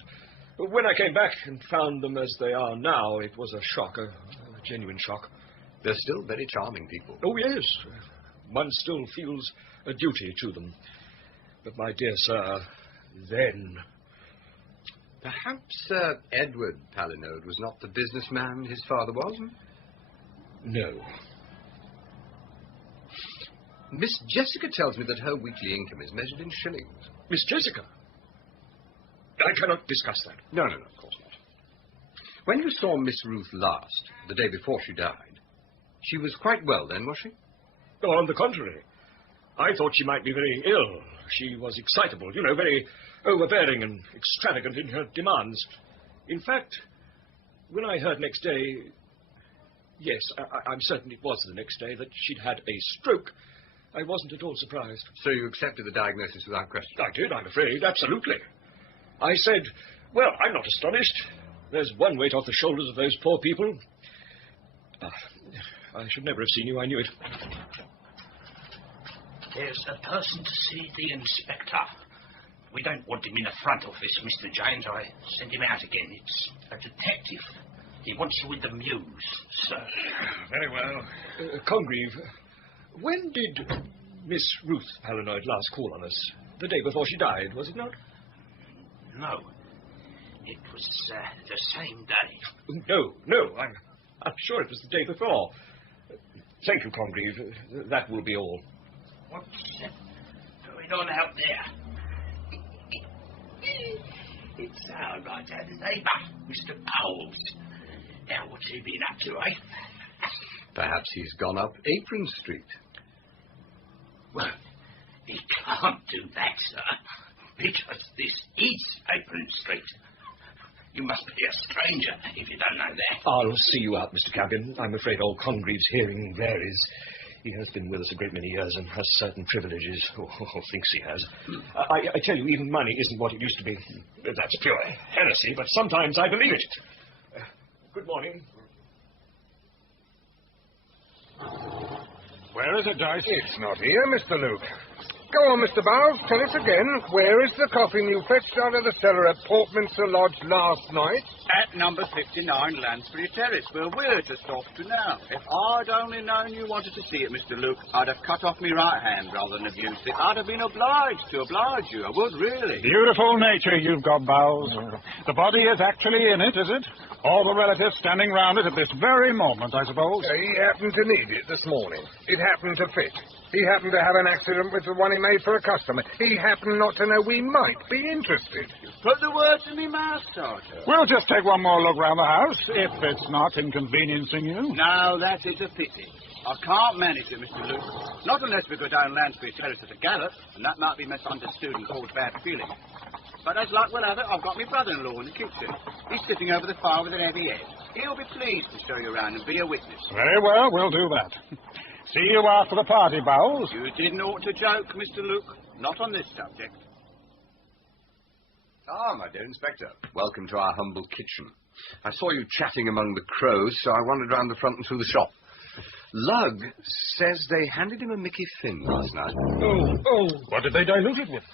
But when I came back and found them as they are now, it was a shock, a genuine shock. They're still very charming people. Oh, yes. One still feels a duty to them. But, my dear sir, then... Perhaps Edward Palinode was not the businessman his father was? No. Miss Jessica tells me that her weekly income is measured in shillings. Miss Jessica? I cannot discuss that. No, of course not. When you saw Miss Ruth last, the day before she died, she was quite well then, was she? Oh, on the contrary. I thought she might be very ill. She was excitable, very overbearing and extravagant in her demands. In fact, when I heard next day... Yes, I'm certain it was the next day that she'd had a stroke. I wasn't at all surprised. So you accepted the diagnosis without question? I did, I'm afraid, absolutely. I said, well, I'm not astonished. There's one weight off the shoulders of those poor people. I should never have seen you, I knew it. There's a person to see the inspector. We don't want him in the front office, Mr. James. I sent him out again. It's a detective. He wants you with the Muse, sir. Very well. Congreve, when did Miss Ruth Palinode last call on us? The day before she died, was it not? No. It was the same day. No. I'm sure it was the day before. Thank you, Congreve. That will be all. What's going on out there? It's our right-hand neighbour, Mr. Bowles. Now, what's he been up to, eh? Perhaps he's gone up Apron Street. Well, he can't do that, sir, because this is Apron Street. You must be a stranger if you don't know that. I'll see you out, Mr. Campion. I'm afraid old Congreve's hearing varies. He has been with us a great many years and has certain privileges, or thinks he has. I tell you, even money isn't what it used to be. That's pure heresy, but sometimes I believe it. Good morning. Where is it, Dice? It's not here, Mr. Luke. Go on, Mr. Bowles, tell us again. Where is the coffin you fetched out of the cellar at Portminster Lodge last night? At number 59 Lansbury Terrace, where we're just off to now. If I'd only known you wanted to see it, Mr. Luke, I'd have cut off my right hand rather than abused it. I'd have been obliged to oblige you. I would, really. Beautiful nature you've got, Bowles. The body is actually in it, is it? All the relatives standing round it at this very moment, I suppose. He happened to need it this morning. It happened to fit. He happened to have an accident with the one he made for a customer. He happened not to know we might be interested. Put the words in me mouth, Sergeant. We'll just take one more look round the house, if it's not inconveniencing you. No, that is a pity. I can't manage it, Mr. Luke. Not unless we go down Lansbury Terrace at a gallop, and that might be misunderstood and cause bad feeling. But as luck will have it, I've got my brother-in-law in the kitchen. He's sitting over the fire with an heavy head. He'll be pleased to show you around and be a witness. Very well, we'll do that. See you after the party, Bowles. You didn't ought to joke, Mr. Luke. Not on this subject. Ah, my dear Inspector. Welcome to our humble kitchen. I saw you chatting among the crows, so I wandered round the front and through the shop. Lug says they handed him a Mickey Finn last night. Oh. What did they dilute it with?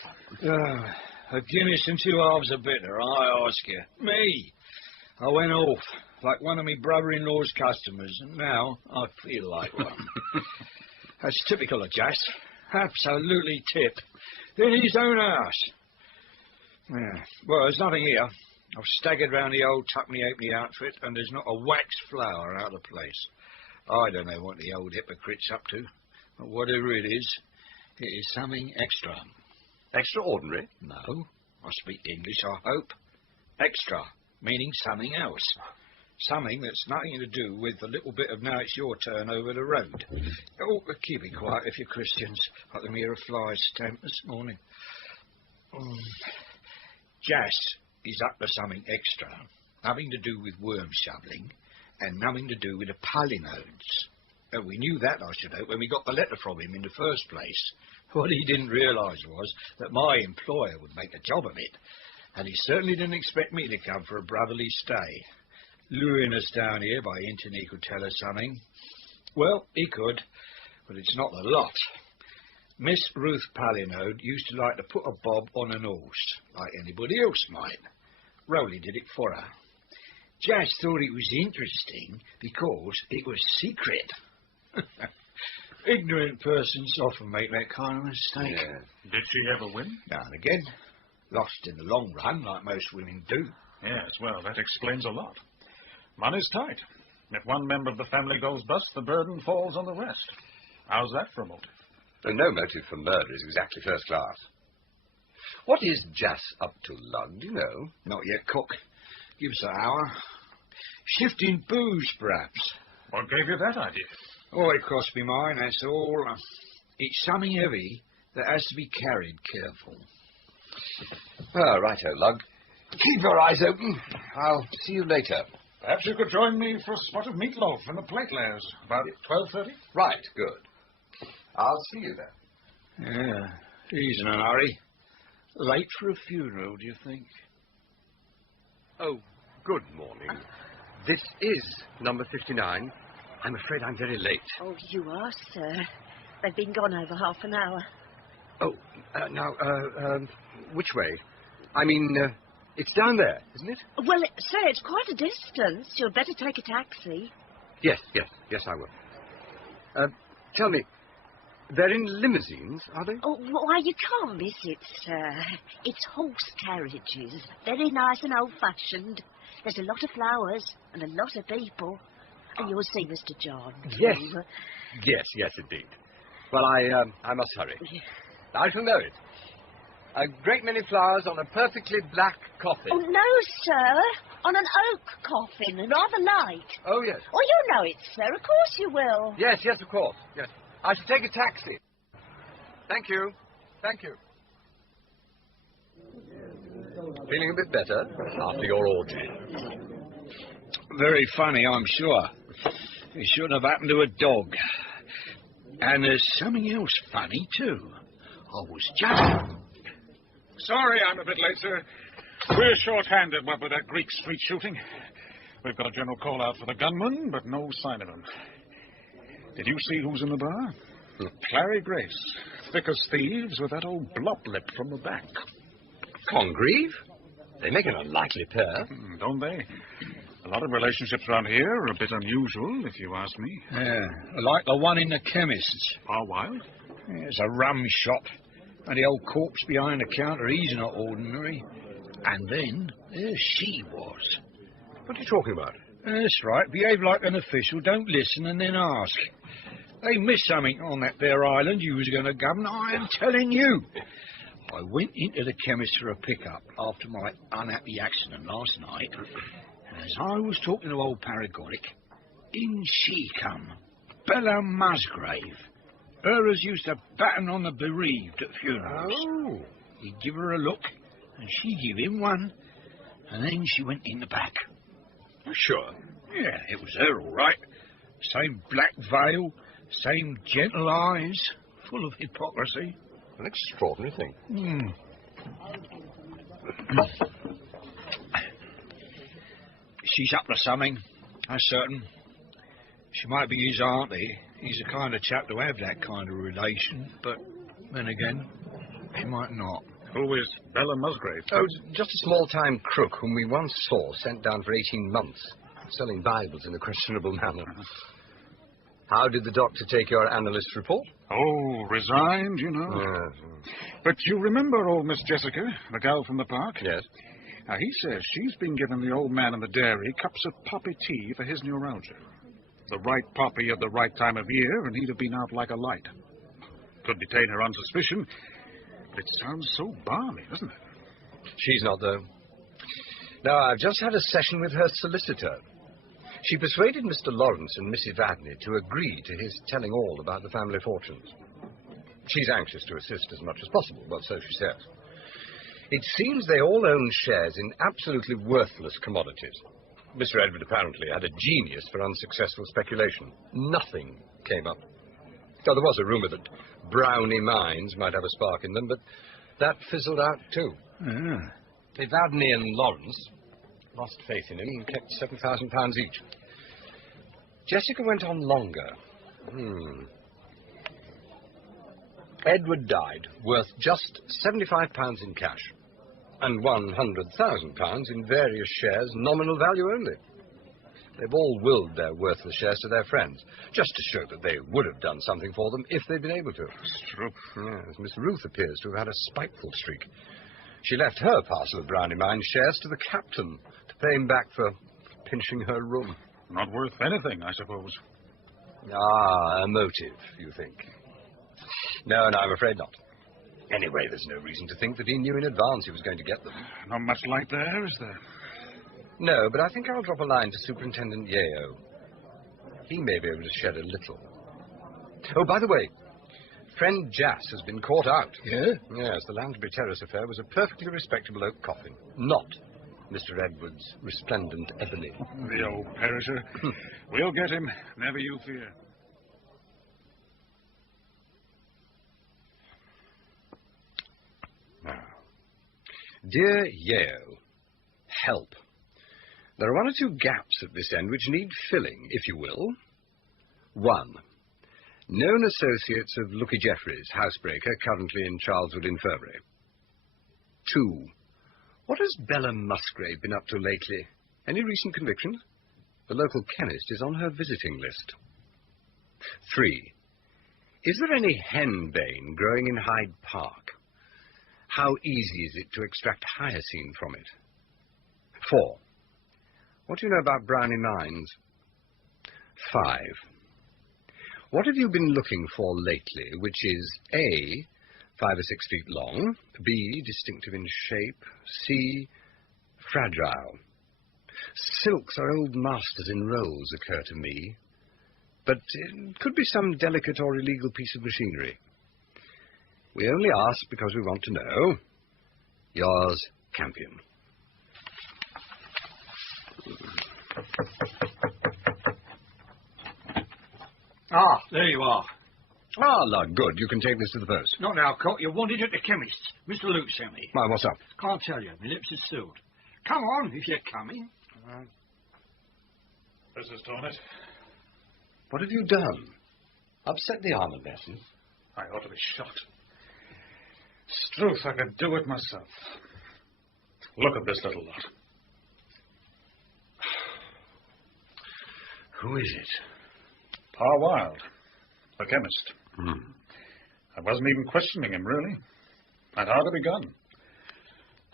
A Guinness and 2 halves of bitter, I ask you. Me. I went off, like one of me brother-in-law's customers, and now I feel like one. That's typical of Jas. Absolutely tip. In his own house. Yeah. Well, there's nothing here. I've staggered round the old tuckney-halfpenny outfit, and there's not a wax flower out of place. I don't know what the old hypocrite's up to, but whatever it is something extra. Extraordinary? No. I speak English, I hope. Extra, meaning something else. Something that's nothing to do with the little bit of now it's your turn over the road. Oh, keep it quiet if you're Christians, like the mere flies stamp this morning. Jas is up to something extra, nothing to do with worm shoveling, and nothing to do with the Palinodes. We knew that, I should hope, when we got the letter from him in the first place. What he didn't realise was that my employer would make a job of it, and he certainly didn't expect me to come for a brotherly stay. Luring us down here by hinting he could tell us something. Well, he could, but it's not the lot. Miss Ruth Palinode used to like to put a bob on an horse, like anybody else might. Rowley did it for her. Jas thought it was interesting because it was secret. Ignorant persons often make that kind of mistake. Yeah. Did she ever win? Now and again. Lost in the long run, like most women do. Yes, well, that explains a lot. Money's tight. If one member of the family goes bust, the burden falls on the rest. How's that for a motive? And no motive for murder is exactly first class. What is Jas up to, Lug, do you know? Not yet, Cook. Give us an hour. Shifting booze, perhaps. What gave you that idea? Oh, it cost me mine, that's all. It's something heavy that has to be carried careful. Ah, righto, Lug. Keep your eyes open. I'll see you later. Perhaps you could join me for a spot of meatloaf in the plate layers, about 12:30? Right, good. I'll see you then. Yeah, he's in a hurry. Late for a funeral, do you think? Oh, good morning. This is number 59. I'm afraid I'm very late. Oh, you are, sir. They've been gone over half an hour. Oh, which way? I mean, it's down there, isn't it? Well, sir, it's quite a distance. You'd better take a taxi. Yes, I will. Tell me, they're in limousines, are they? Oh, why, you can't miss it, sir. It's horse carriages. Very nice and old-fashioned. There's a lot of flowers and a lot of people. And you'll see Mr. John. Yes. Yes, indeed. Well, I must hurry. I shall know it. A great many flowers on a perfectly black coffin. Oh, no, sir. On an oak coffin, rather light. Oh, yes. Oh, you know it, sir. Of course you will. Yes, of course. Yes. I shall take a taxi. Thank you. Feeling a bit better after your orgy? Very funny, I'm sure. It shouldn't have happened to a dog. And there's something else funny, too. I was just... Sorry I'm a bit late, sir. We're short-handed, what with that Greek street shooting. We've got a general call-out for the gunman, but no sign of him. Did you see who's in the bar? Clary Grace. Thick as thieves with that old blop lip from the back. Congreve? They make an unlikely pair. Don't they? A lot of relationships around here are a bit unusual, if you ask me. Yeah, like the one in the chemist's. How wild? Yeah, it's a rum shop. And the old corpse behind the counter, he's not ordinary. And then, there she was. What are you talking about? That's right. Behave like an official. Don't listen and then ask. They missed something on that there island you was going to govern. I am telling you. I went into the chemist for a pickup after my unhappy accident last night. And as I was talking to old Paragonic, in she come. Bella Musgrave. Her as used to batten on the bereaved at funerals. Oh. He'd give her a look, and she give him one, and then she went in the back. Sure. Yeah, it was her, all right. Same black veil, same gentle eyes, full of hypocrisy. An extraordinary thing. She's up to something, that's certain. She might be his auntie. He's the kind of chap to have that kind of relation, but then again, he might not. Who is Bella Musgrave? Oh, just a small-time crook whom we once saw sent down for 18 months, selling Bibles in a questionable manner. How did the doctor take your analyst report? Oh, resigned, you know. Yes. But you remember old Miss Jessica, the gal from the park? Yes. Now, he says she's been giving the old man in the dairy cups of poppy tea for his neuralgia. The right poppy at the right time of year, and he'd have been out like a light. Could detain her on suspicion, but it sounds so balmy, doesn't it? She's not, though. Now, I've just had a session with her solicitor. She persuaded Mr. Lawrence and Miss Evadne to agree to his telling all about the family fortunes. She's anxious to assist as much as possible, well, so she says. It seems they all own shares in absolutely worthless commodities. Mr. Edward apparently had a genius for unsuccessful speculation. Nothing came up. Oh, there was a rumour that Brownie mines might have a spark in them, but that fizzled out too. Evadne and Lawrence lost faith in him and kept £7,000 each. Jessica went on longer. Edward died, worth just £75 in cash, and £100,000 in various shares, nominal value only. They've all willed their worthless shares to their friends, just to show that they would have done something for them if they'd been able to. It's true. Yes, Miss Ruth appears to have had a spiteful streak. She left her parcel of Brownie Mine shares to the captain to pay him back for pinching her room. Not worth anything, I suppose. Ah, a motive, you think? No, I'm afraid not. Anyway, there's no reason to think that he knew in advance he was going to get them. Not much light there, is there? No, but I think I'll drop a line to Superintendent Yeo. He may be able to shed a little. Oh, by the way, friend Jas has been caught out. Yeah? Yes, the Lansbury Terrace affair was a perfectly respectable oak coffin, not Mr. Edwards' resplendent ebony. The old perisher. We'll get him, never you fear. Now, dear Yeo, help. There are one or two gaps at this end which need filling, if you will. 1. Known associates of Looky Jeffries, housebreaker, currently in Charleswood Infirmary. 2. What has Bella Musgrave been up to lately? Any recent convictions? The local chemist is on her visiting list. 3. Is there any henbane growing in Hyde Park? How easy is it to extract hyoscine from it? 4. What do you know about Brownie Mines? 5. What have you been looking for lately, which is A, 5 or 6 feet long, B, distinctive in shape, C, fragile? Silks are old masters in rolls, occur to me, but it could be some delicate or illegal piece of machinery. We only ask because we want to know. Yours, Campion. Ah, there you are. Ah, lad, good. You can take this to the post. Not now, Cock. You're wanted at the chemist's. Mr. Luke sent me. Well, what's up? Can't tell you. My lips are sealed. Come on, if you're coming. This is Tornet. What have you done? Upset the armour lesson? I ought to be shot. Struth, I could do it myself. Look at this little lot. Who is it? Pa Wilde, the chemist. I wasn't even questioning him, really. I'd hardly begun.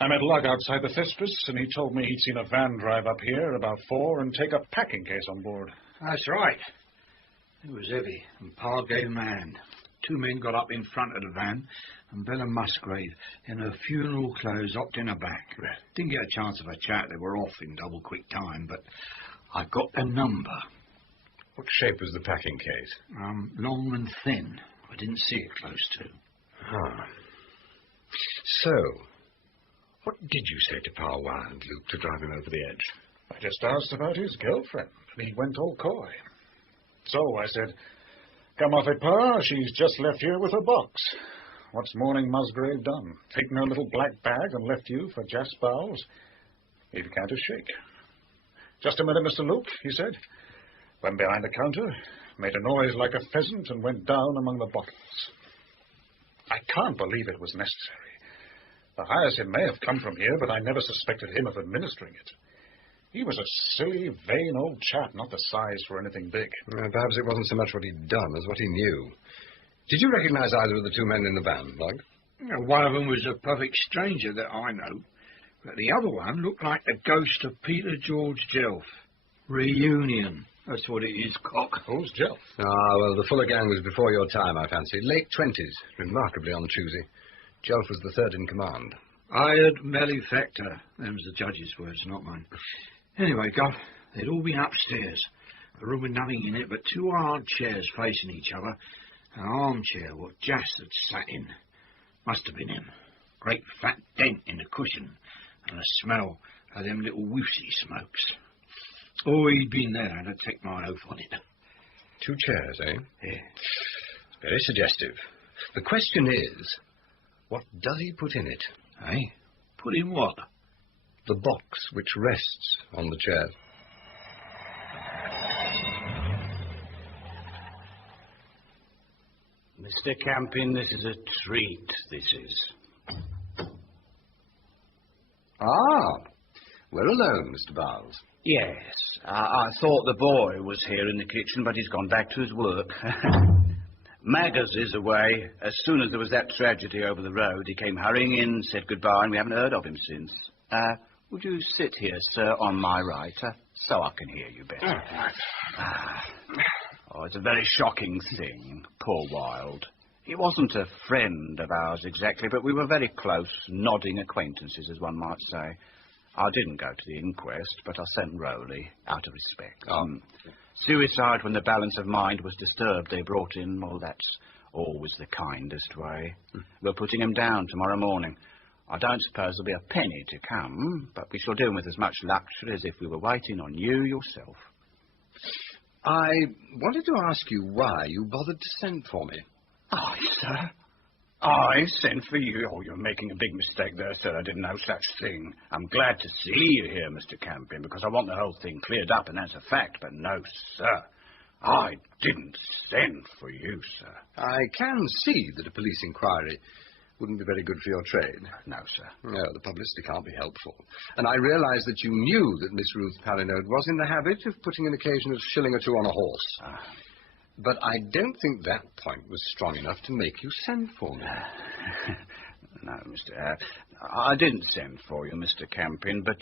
I met Lug outside the Thespis, and he told me he'd seen a van drive up here about 4 and take a packing case on board. That's right. It was heavy, and Pa gave him a hand. 2 men got up in front of the van, and Bella Musgrave, in her funeral clothes, hopped in her back. Didn't get a chance of a chat. They were off in double quick time, but I got a number. What shape was the packing case? Long and thin. I didn't see it close to. So, what did you say to Pa Wilde, Luke, to drive him over the edge? I just asked about his girlfriend, and he went all coy. So I said, "Come off it, Pa. She's just left here with her box. What's Morning Musgrave done? Taken her little black bag and left you for Jas Bowles?" He began to shake. "Just a minute, Mr. Luke," he said. Went behind the counter, made a noise like a pheasant, and went down among the bottles. I can't believe it was necessary. The hyoscine may have come from here, but I never suspected him of administering it. He was a silly, vain old chap, not the size for anything big. Perhaps it wasn't so much what he'd done as what he knew. Did you recognize either of the 2 men in the van, Lug? One of them was a perfect stranger that I know, but the other one looked like the ghost of Peter George Jelf. Reunion. That's what it is, Cock. Who's Jelf? Well, the Fuller gang was before your time, I fancy. Late 20s, remarkably unchoosy. Jelf was the 3rd in command. Hired malefactor. Them was the judge's words, not mine. Anyway, Gov, they'd all been upstairs. A room with nothing in it but 2 hard chairs facing each other. An armchair what Jas had sat in. Must have been him. Great fat dent in the cushion. And a smell of them little whiffsy smokes. Oh, he'd been there, and I'd take my oath on it. 2 chairs, eh? Yeah. Very suggestive. The question is, what does he put in it? Eh? Put in what? The box which rests on the chair. Mr. Campion, this is a treat, this is. We're alone, Mr. Bowles. Yes, I thought the boy was here in the kitchen, but he's gone back to his work. Maggers is away. As soon as there was that tragedy over the road, he came hurrying in, said goodbye, and we haven't heard of him since. Would you sit here, sir, on my right, so I can hear you better? Oh, it's a very shocking thing. Poor Wilde. He wasn't a friend of ours exactly, but we were very close, nodding acquaintances, as one might say. I didn't go to the inquest, but I sent Rowley, out of respect. Suicide when the balance of mind was disturbed, they brought in. Well, that's always the kindest way. We're putting him down tomorrow morning. I don't suppose there'll be a penny to come, but we shall do him with as much luxury as if we were waiting on you yourself. I wanted to ask you why you bothered to send for me. I, sir? I sent for you? Oh, you're making a big mistake there, sir. I didn't know such thing. I'm glad to see you here, Mr. Campion, because I want the whole thing cleared up, and that's a fact. But no, sir. I didn't send for you, sir. I can see that a police inquiry wouldn't be very good for your trade. No, sir. No, the publicity can't be helpful. And I realise that you knew that Miss Ruth Palinode was in the habit of putting an occasional shilling or two on a horse. But I don't think that point was strong enough to make you send for me. No, Mr. I didn't send for you, Mr. Campion, but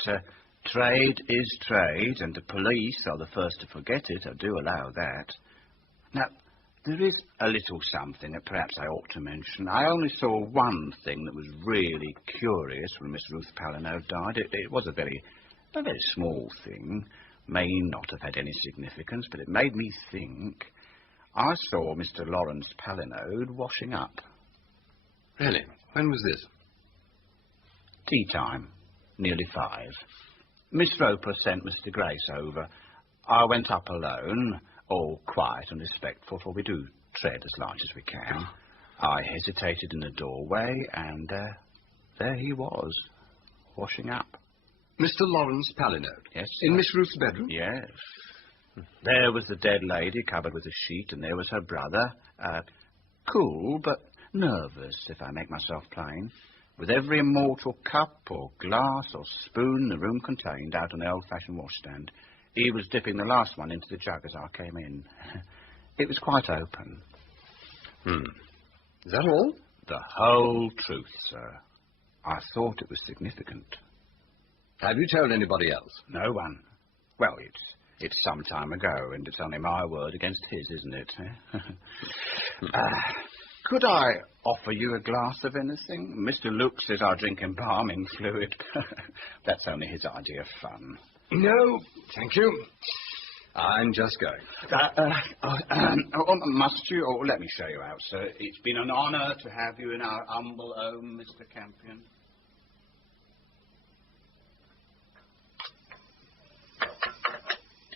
trade is trade, and the police are the first to forget it. I do allow that. Now, there is a little something that perhaps I ought to mention. I only saw one thing that was really curious when Miss Ruth Palinode died. It was a very small thing. May not have had any significance, but it made me think. I saw Mr. Lawrence Palinode washing up. Really? When was this? Tea time. Nearly 5. Miss Roper sent Mr. Grace over. I went up alone, all quiet and respectful, for we do tread as large as we can. I hesitated in the doorway, and there he was, washing up. Mr. Lawrence Palinode? Yes, sir. In Miss Ruth's bedroom? Yes. There was the dead lady covered with a sheet, and there was her brother, cool but nervous, if I make myself plain, with every immortal cup or glass or spoon the room contained out on the old-fashioned washstand. He was dipping the last one into the jug as I came in. It was quite open. Is that all? The whole truth, sir. I thought it was significant. Have you told anybody else? No one. Well, it's some time ago, and it's only my word against his, isn't it? Could I offer you a glass of anything? Mr. Luke says I drink embalming fluid. That's only his idea of fun. No, thank you. I'm just going. Must you? Oh, let me show you out, sir. It's been an honour to have you in our humble home, Mr. Campion.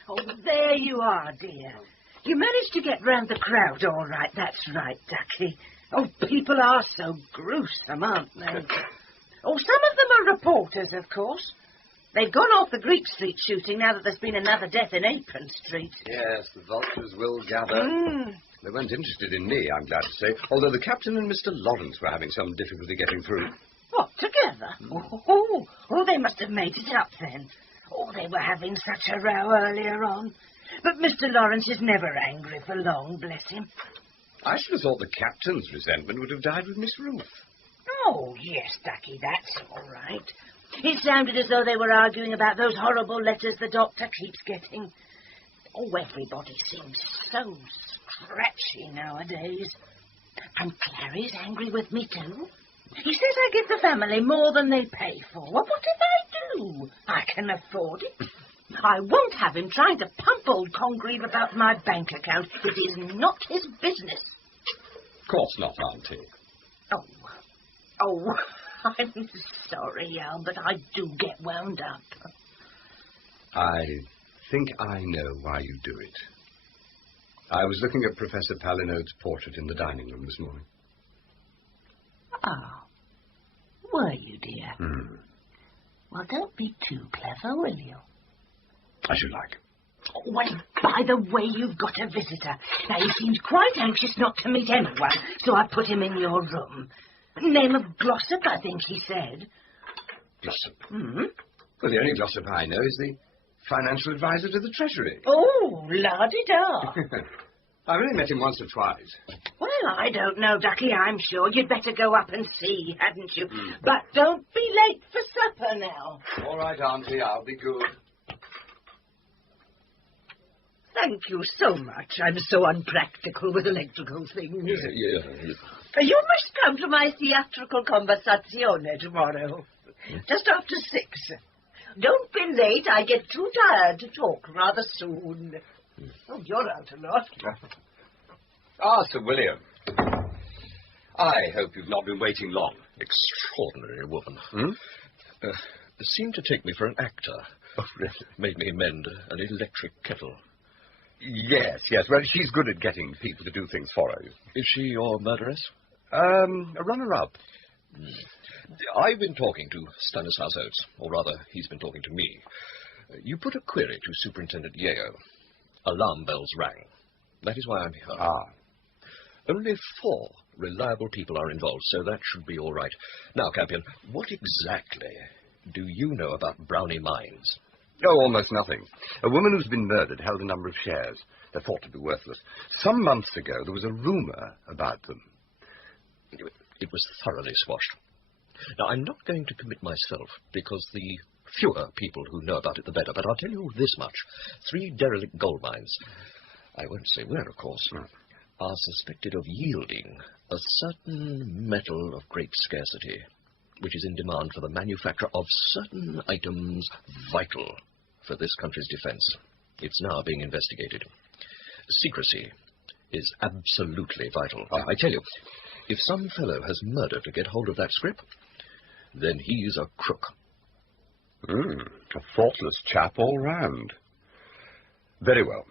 Oh, there you are, dear. You managed to get round the crowd all right. That's right, Ducky. Oh, people are so gruesome, aren't they? Oh, some of them are reporters, of course. They've gone off the Greek Street shooting now that there's been another death in Apron Street. Yes, the vultures will gather. They weren't interested in me, I'm glad to say, although the captain and Mr. Lawrence were having some difficulty getting through. What, together? Oh, they must have made it up then. Oh, they were having such a row earlier on. But Mr. Lawrence is never angry for long, bless him. I should have thought the captain's resentment would have died with Miss Ruth. Oh, yes, Ducky, that's all right. It sounded as though they were arguing about those horrible letters the doctor keeps getting. Oh, everybody seems so scratchy nowadays. And Clary's angry with me, too. He says I give the family more than they pay for. Well, what if I do? I can afford it. I won't have him trying to pump old Congreve about my bank account. It is not his business. Of course not, Auntie. Oh, I'm sorry, Albert. I do get wound up. I think I know why you do it. I was looking at Professor Palinode's portrait in the dining room this morning. Oh, were you, dear? Well, don't be too clever, will you? I should like. Well, by the way, you've got a visitor. Now, he seems quite anxious not to meet anyone, so I put him in your room. Name of Glossop, I think he said. Glossop? Well, the only Glossop I know is the financial advisor to the Treasury. Oh, la-di-da. I've only met him once or twice. Well, I don't know, Ducky. I'm sure you'd better go up and see, hadn't you? But don't be late for supper now. All right, Auntie, I'll be good. Thank you so much. I'm so unpractical with electrical things. Yeah. You must come to my theatrical conversazione tomorrow, just after 6. Don't be late. I get too tired to talk rather soon. Oh, you're out a lot. Ah, Sir William. I hope you've not been waiting long. Extraordinary woman. Seemed to take me for an actor. Oh, really? Made me mend an electric kettle. Yes. Well, she's good at getting people to do things for her. Is she your murderess? A runner-up. I've been talking to Stanislaus Oates, or rather, he's been talking to me. You put a query to Superintendent Yeo. Alarm bells rang. That is why I'm here. Only 4 reliable people are involved, so that should be all right. Now, Campion, what exactly do you know about Brownie Mines? Oh, almost nothing. A woman who's been murdered held a number of shares. They're thought to be worthless. Some months ago, there was a rumour about them. It was thoroughly squashed. Now, I'm not going to commit myself, because the fewer people who know about it, the better. But I'll tell you this much. 3 derelict gold mines, I won't say where, of course, are suspected of yielding a certain metal of great scarcity, which is in demand for the manufacture of certain items vital for this country's defense. It's now being investigated. Secrecy is absolutely vital. I tell you, if some fellow has murdered to get hold of that scrip, then he's a crook. A thoughtless chap all round. Very well.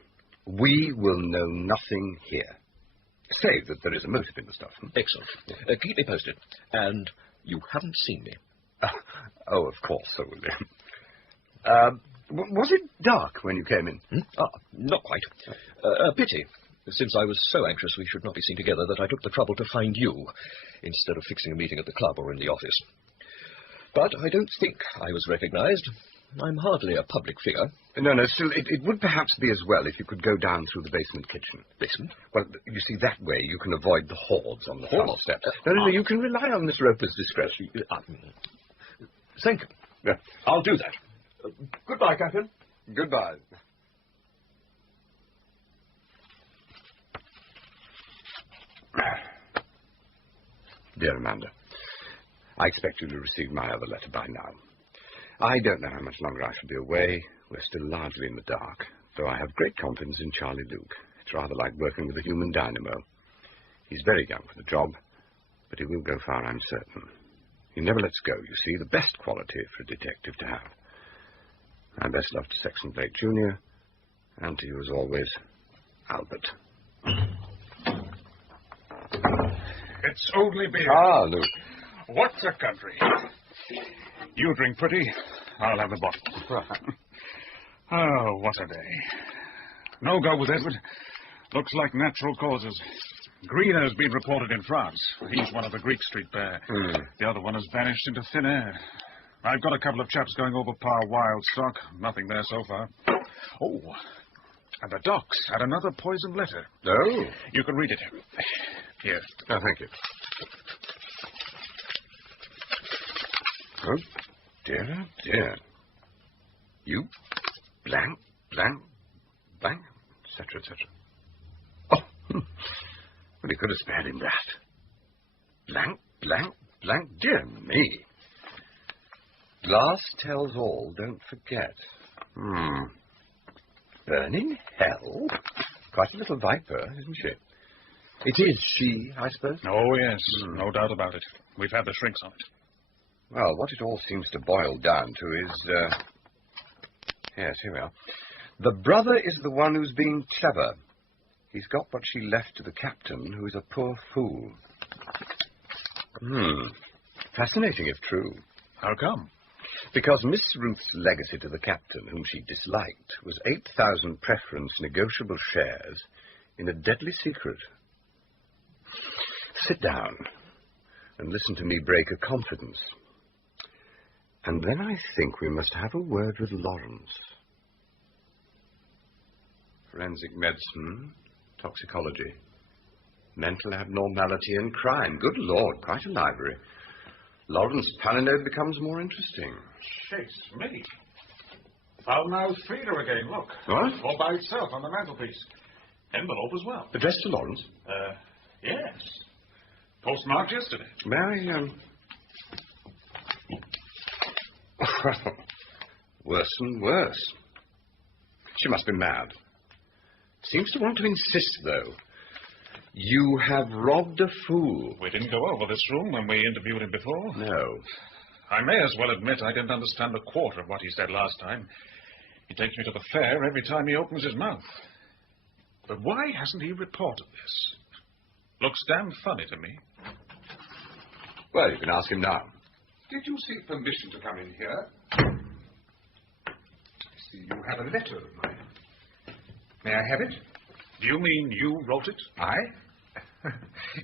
We will know nothing here, save that there is a motive in the stuff. Excellent. Keep me posted. And you haven't seen me. Oh, of course, Sir William. Was it dark when you came in? Not quite. A pity, since I was so anxious we should not be seen together that I took the trouble to find you, instead of fixing a meeting at the club or in the office. But I don't think I was recognized. I'm hardly a public figure. No, still, it would perhaps be as well if you could go down through the basement kitchen. Basement? Well, you see, that way you can avoid the hordes on the front steps. No, you can rely on Miss Roper's discretion. Thank you. Yeah. I'll do that. Goodbye, Captain. Goodbye. Dear Amanda, I expect you to receive my other letter by now. I don't know how much longer I shall be away. We're still largely in the dark, though I have great confidence in Charlie Luke. It's rather like working with a human dynamo. He's very young for the job, but he will go far, I'm certain. He never lets go, you see, the best quality for a detective to have. My best love to Sexton Blake Jr., and to you as always, Albert. It's only beer. Ah, Luke. What's a country? You drink pretty, I'll have the bottle. Oh, what a day. No go with Edward. Looks like natural causes. Greener's been reported in France. He's one of the Greek Street pair. The other one has vanished into thin air. I've got a couple of chaps going over par wild stock. Nothing there so far. Oh, and the docks had another poisoned letter. Oh? You can read it. Here. Oh, thank you. Oh, dear, dear. You, blank, etc., etc. Oh, well, he could have spared him that. Blank, dear me. Glass tells all, don't forget. Burning hell? Quite a little viper, isn't she? It is she, I suppose? Oh, yes, no doubt about it. We've had the shrinks on it. Well, what it all seems to boil down to is, yes, here we are. The brother is the one who's being clever. He's got what she left to the captain, who is a poor fool. Fascinating if true. How come? Because Miss Ruth's legacy to the captain, whom she disliked, was 8,000 preference negotiable shares in a deadly secret. Sit down and listen to me break a confidence. And then I think we must have a word with Lawrence. Forensic medicine, toxicology, mental abnormality and crime. Good Lord, quite a library. Lawrence Palinode becomes more interesting. Shakes me. Palinode feeder again, look. What? All by itself on the mantelpiece. Envelope as well. Addressed to Lawrence? Yes. Postmarked yesterday. May I, Well, worse and worse. She must be mad. Seems to want to insist, though. You have robbed a fool. We didn't go over this room when we interviewed him before. No. I may as well admit I didn't understand a quarter of what he said last time. He takes me to the fair every time he opens his mouth. But why hasn't he reported this? Looks damn funny to me. Well, you can ask him now. Did you seek permission to come in here? I see you have a letter of mine. May I have it? Do you mean you wrote it? I?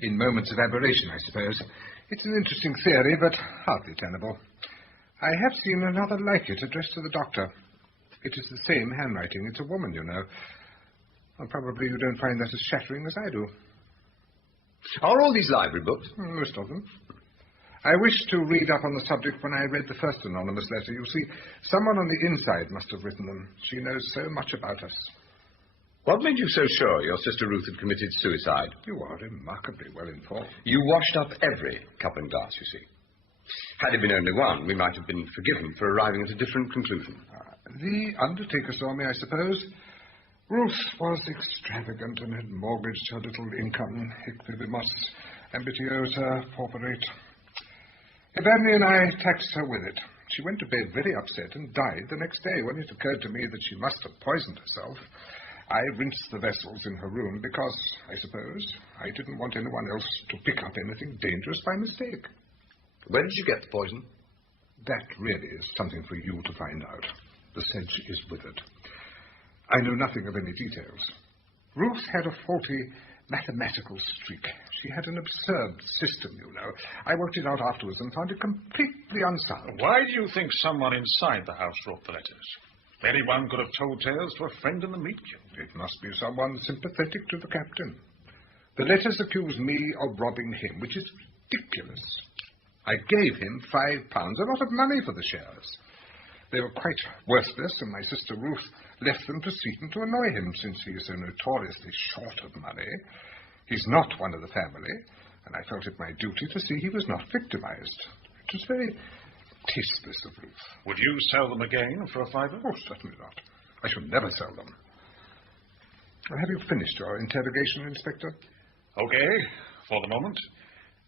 In moments of aberration, I suppose. It's an interesting theory, but hardly tenable. I have seen another like it addressed to the doctor. It is the same handwriting. It's a woman, you know. Well, probably you don't find that as shattering as I do. Are all these library books? Most of them. I wished to read up on the subject when I read the first anonymous letter. You see, someone on the inside must have written them. She knows so much about us. What made you so sure your sister Ruth had committed suicide? You are remarkably well informed. You washed up every cup and glass, you see. Had it been only one, we might have been forgiven for arriving at a different conclusion. The Undertaker saw me, I suppose. Ruth was extravagant and had mortgaged her little income, equibimus, ambitiosa, pauperate. Ebony and I taxed her with it. She went to bed very upset and died the next day. When it occurred to me that she must have poisoned herself, I rinsed the vessels in her room because, I suppose, I didn't want anyone else to pick up anything dangerous by mistake. Where did you get the poison? That really is something for you to find out. The sedge is withered. I know nothing of any details. Ruth had a faulty mathematical streak. She had an absurd system, you know. I worked it out afterwards and found it completely unsound. Why do you think someone inside the house wrote the letters? Anyone could have told tales to a friend in the meat queue. It must be someone sympathetic to the captain. The letters accuse me of robbing him, which is ridiculous. I gave him £5, a lot of money for the shares. They were quite worthless, and my sister Ruth left them to Seaton to annoy him, since he is so notoriously short of money. He's not one of the family, and I felt it my duty to see he was not victimized. It was very tasteless of Ruth. Would you sell them again for a £5? Oh, certainly not. I shall never sell them. Have you finished your interrogation, Inspector? Okay, for the moment.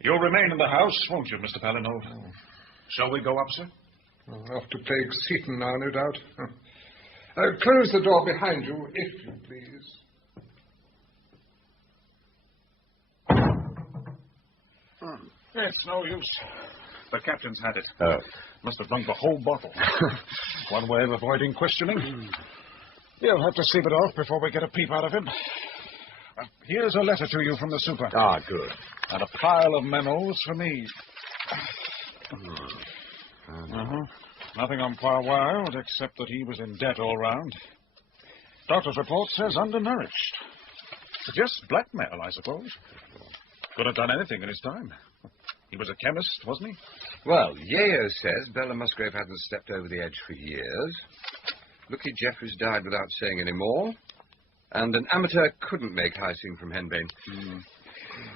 You'll remain in the house, won't you, Mr. Palinode? Oh. Shall we go up, sir? Off to plague Seaton now, no doubt. Close the door behind you, if you please. It's no use. The captain's had it. Oh. Must have drunk the whole bottle. One way of avoiding questioning. You'll have to sleep it off before we get a peep out of him. Here's a letter to you from the super. Ah, good. And a pile of memos for me. Nothing on Far Wild, except that he was in debt all round. Doctor's report says undernourished. Suggests blackmail, I suppose. Could have done anything in his time. He was a chemist, wasn't he? Well, Yeo says Bella Musgrave hadn't stepped over the edge for years. Lucky Jeffries died without saying any more. And an amateur couldn't make Hysing from Henbane.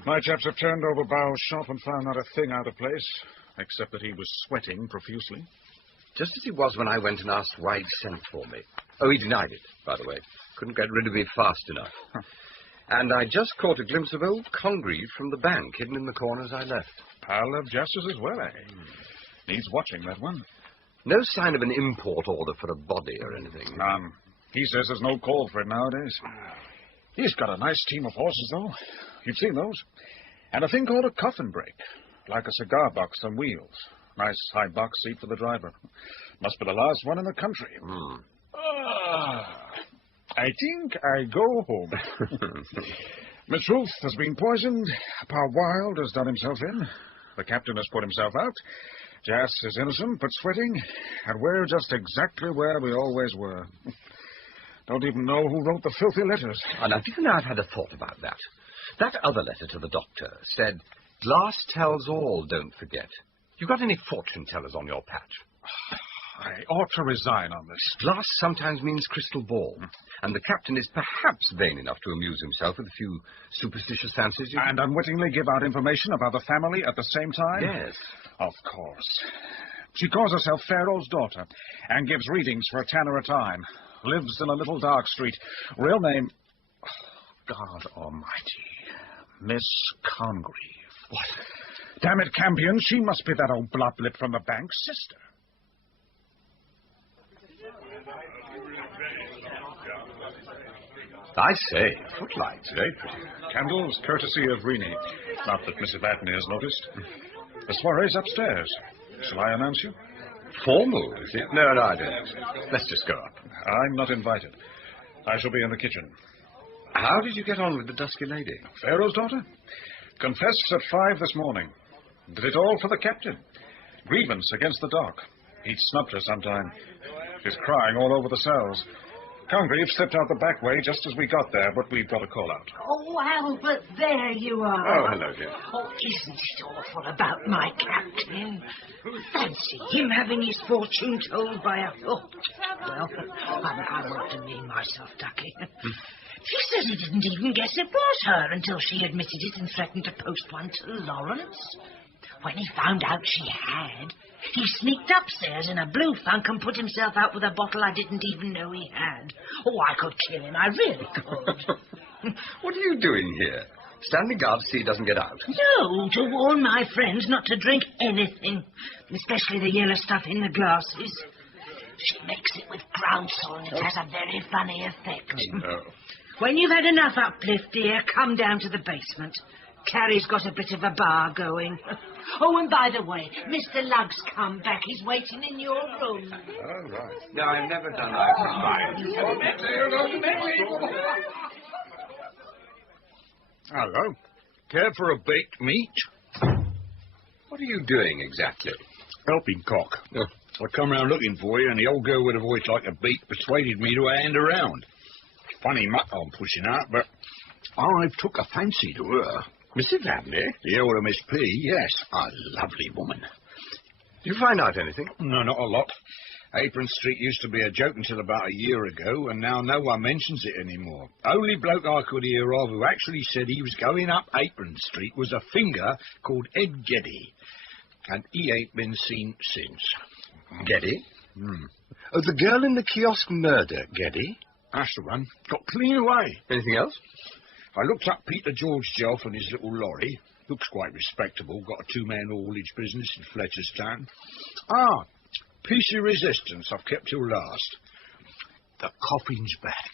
My chaps have turned over Bow's shop and found not a thing out of place, except that he was sweating profusely. Just as he was when I went and asked why he'd sent for me. Oh, he denied it, by the way. Couldn't get rid of me fast enough. And I just caught a glimpse of old Congreve from the bank, hidden in the corner as I left. Pile of justice as well, eh? Needs watching, that one. No sign of an import order for a body or anything. None. He says there's no call for it nowadays. He's got a nice team of horses, though. You've seen those. And a thing called a coffin brake, like a cigar box on wheels. Nice high box seat for the driver. Must be the last one in the country. I think I go home. Miss Ruth has been poisoned. Pa Wilde has done himself in. The captain has put himself out. Jas is innocent but sweating. And we're just exactly where we always were. Don't even know who wrote the filthy letters. Now, do you know, I've had a thought about that. That other letter to the doctor said, "Glass tells all, don't forget." You got any fortune tellers on your patch? I ought to resign on this. Glass sometimes means crystal ball, and the captain is perhaps vain enough to amuse himself with a few superstitious fancies. And unwittingly give out information about the family at the same time? Yes. Of course. She calls herself Pharaoh's daughter and gives readings for a tanner a time. Lives in a little dark street. Real name... God almighty. Miss Congreve. What? Damn it, Campion, she must be that old bloblet from the bank's sister. I say, footlights, very pretty. Candles, courtesy of Rennie. Not that Mrs. Latney has noticed. The soiree's upstairs. Shall I announce you? Formal, is it? No, I don't. Let's just go up. I'm not invited. I shall be in the kitchen. How did you get on with the dusky lady? Pharaoh's daughter? Confessed at 5 this morning. Did it all for the captain. Grievance against the dock. He'd snubbed her sometime. She's crying all over the cells. Congreve slipped out the back way just as we got there, but we've got a call out. Oh, Albert, there you are. Oh, hello, dear. Oh, isn't it awful about my captain? Fancy him having his fortune told by a hook. Well, I want to name myself Ducky. She says he didn't even guess it was her until she admitted it and threatened to post one to Lawrence. When he found out she had, he sneaked upstairs in a blue funk and put himself out with a bottle I didn't even know he had. Oh, I could kill him, I really could. What are you doing here? Standing guard to see he doesn't get out? No, to warn my friends not to drink anything, especially the yellow stuff in the glasses. She makes it with groundsel and it has a very funny effect. No. When you've had enough uplift, dear, come down to the basement. Carrie's got a bit of a bar going. Oh, and by the way, Mr. Lugg's come back. He's waiting in your room. Oh, right. No, I've never done that. Hello. Care for a baked meat? What are you doing exactly? Helping cock. Oh. I come round looking for you, and the old girl with a voice like a beak persuaded me to hand around. Funny mutt I'm pushing out, but I've took a fancy to her. Mrs. Latney? The elder Miss P, yes. A lovely woman. Did you find out anything? No, not a lot. Apron Street used to be a joke until about a year ago, and now no one mentions it anymore. Only bloke I could hear of who actually said he was going up Apron Street was a finger called Ed Geddy, and he ain't been seen since. Geddy? Hmm. Oh, the girl in the kiosk murder, Geddy? That's the one. Got clean away. Anything else? I looked up Peter George Jelf and his little lorry. Looks quite respectable. Got a two-man haulage business in Fletcherstown. Ah, piece of resistance I've kept till last. The coffin's back.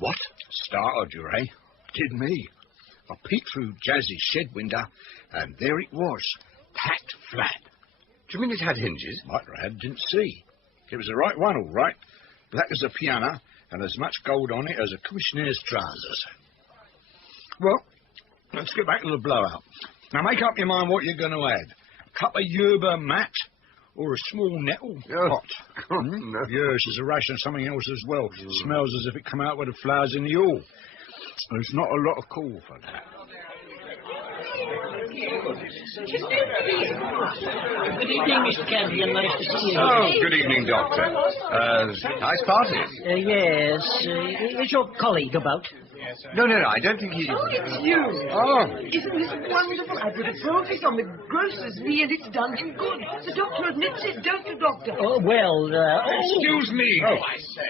What? Started you, eh? Did me. I peeked through Jazzy's shed window, and there it was, packed flat. Do you mean it had hinges? Might have had, didn't see. It was the right one, all right. Black as a piano, and as much gold on it as a commissionaire's trousers. Well, let's get back to the blowout. Now make up your mind what you're going to add. A cup of yerba mat or a small nettle pot. No. Yes, there's a ration of something else as well. Smells as if it come out with the flowers in the hall. There's not a lot of call for that. Good evening, Mr. Campion. Nice to see you. Oh, good evening, Doctor. Nice party. Yes. Is your colleague about? No, I don't think he... Oh, it's you. Oh. Isn't this wonderful? I put a protest on the grocer's fee and it's done him good. The doctor admits it, don't you, Doctor? Oh, well, Excuse me.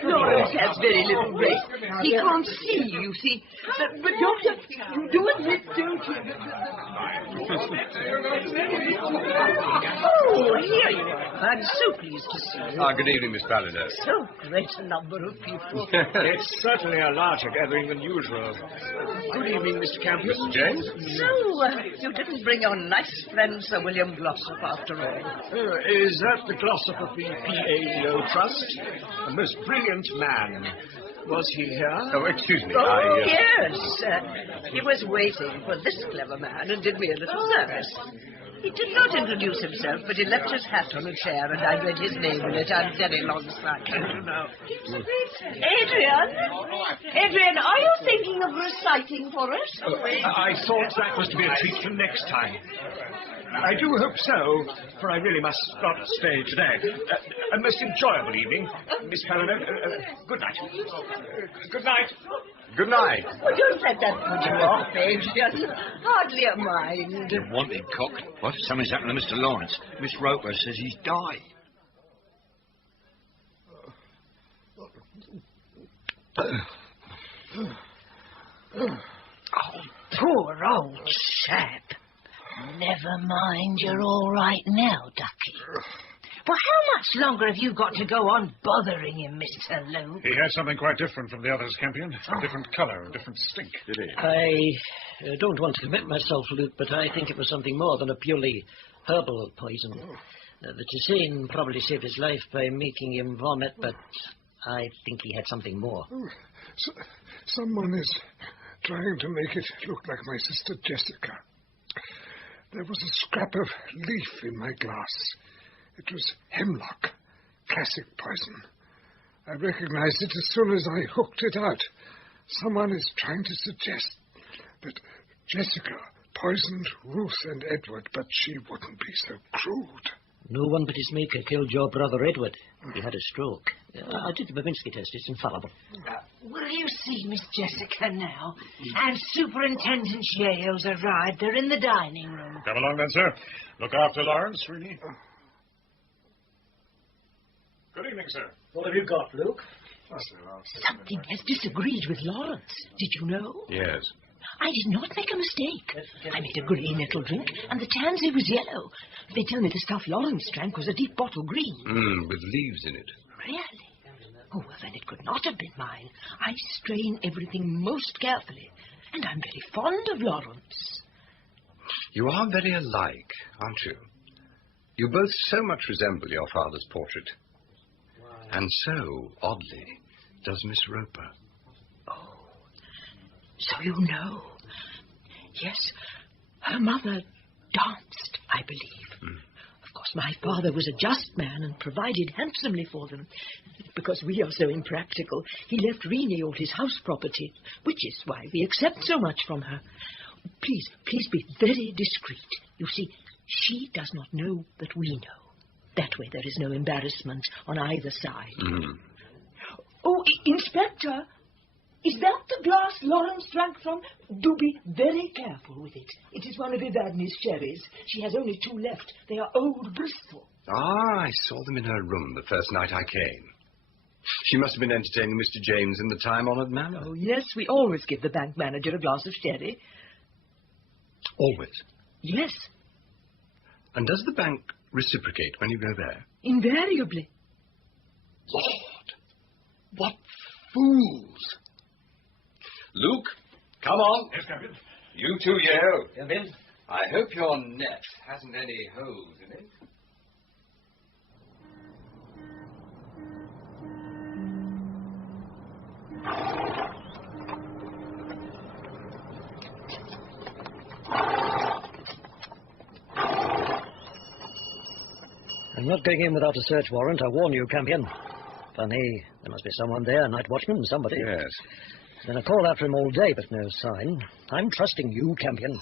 No, it has very little grace. He can't see, you see. But Doctor, you do admit, don't you? Oh, here you are. I'm so pleased to see you. Good evening, Miss Palinode. So great a number of people. It's certainly a larger gathering than usual. Good evening, Mr. Campion. Mr. James? So, you didn't bring your nice friend Sir William Glossop after all. Is that the Glossop of the PAEO Trust? A most brilliant man. Was he here? Oh, excuse me. Yes. He was waiting for this clever man and did me a little service. He did not introduce himself, but he left his hat on a chair, and I read his name in it. I'm very long-sighted, you know. Adrian, are you thinking of reciting for us? I thought that was to be a treat for next time. I do hope so, for I really must not stay today. A most enjoyable evening, Miss Palinode. Good night. Good night. Good night. Oh, don't let that put you off, Adrian. Hardly a mind. Wanted cock. What? Something's happened to Mr. Lawrence. Miss Roper says he's died. Oh, poor old chap. Never mind, you're all right now, Ducky. Well, how much longer have you got to go on bothering him, Mr. Luke? He had something quite different from the others, Campion. A different colour, a different stink. Did he? I don't want to commit myself, Luke, but I think it was something more than a purely herbal poison. The Tisane probably saved his life by making him vomit, but I think he had something more. Someone is trying to make it look like my sister Jessica. There was a scrap of leaf in my glass. It was hemlock, classic poison. I recognized it as soon as I hooked it out. Someone is trying to suggest that Jessica poisoned Ruth and Edward, but she wouldn't be so crude. No one but his maker killed your brother Edward. He had a stroke. I did the Babinski test. It's infallible. Will you see Miss Jessica now? And Superintendent Yale's arrived. They're in the dining room. Come along then, sir. Look after Lawrence, really. Good evening, sir. What have you got, Luke? Something has disagreed with Lawrence. Did you know? Yes. I did not make a mistake. I made a green nettle drink, and the tansy was yellow. They tell me the stuff Lawrence drank was a deep bottle green. With leaves in it. Really? Oh, well, then it could not have been mine. I strain everything most carefully, and I'm very fond of Lawrence. You are very alike, aren't you? You both so much resemble your father's portrait. And so, oddly, does Miss Roper. Oh, so you know. Yes, her mother danced, I believe. Of course, my father was a just man and provided handsomely for them. Because we are so impractical, he left Renee all his house property, which is why we accept so much from her. Please be very discreet. You see, she does not know that we know. That way there is no embarrassment on either side. Oh, Inspector, is that the glass Lawrence drank from? Do be very careful with it. It is one of Evadne's cherries. She has only 2 left. They are old Bristol. Ah, I saw them in her room the first night I came. She must have been entertaining Mr. James in the time-honoured manner. Oh, yes, we always give the bank manager a glass of sherry. Always? Yes. And does the bank reciprocate when you go there? Invariably. Lord, what fools! Luke, come on. Yes, Captain. You too, Yale. Come in. I hope your net hasn't any holes in it. I'm not going in without a search warrant, I warn you, Campion. Funny, there must be someone there, night watchman, somebody. Yes. Been a call after him all day, but no sign. I'm trusting you, Campion.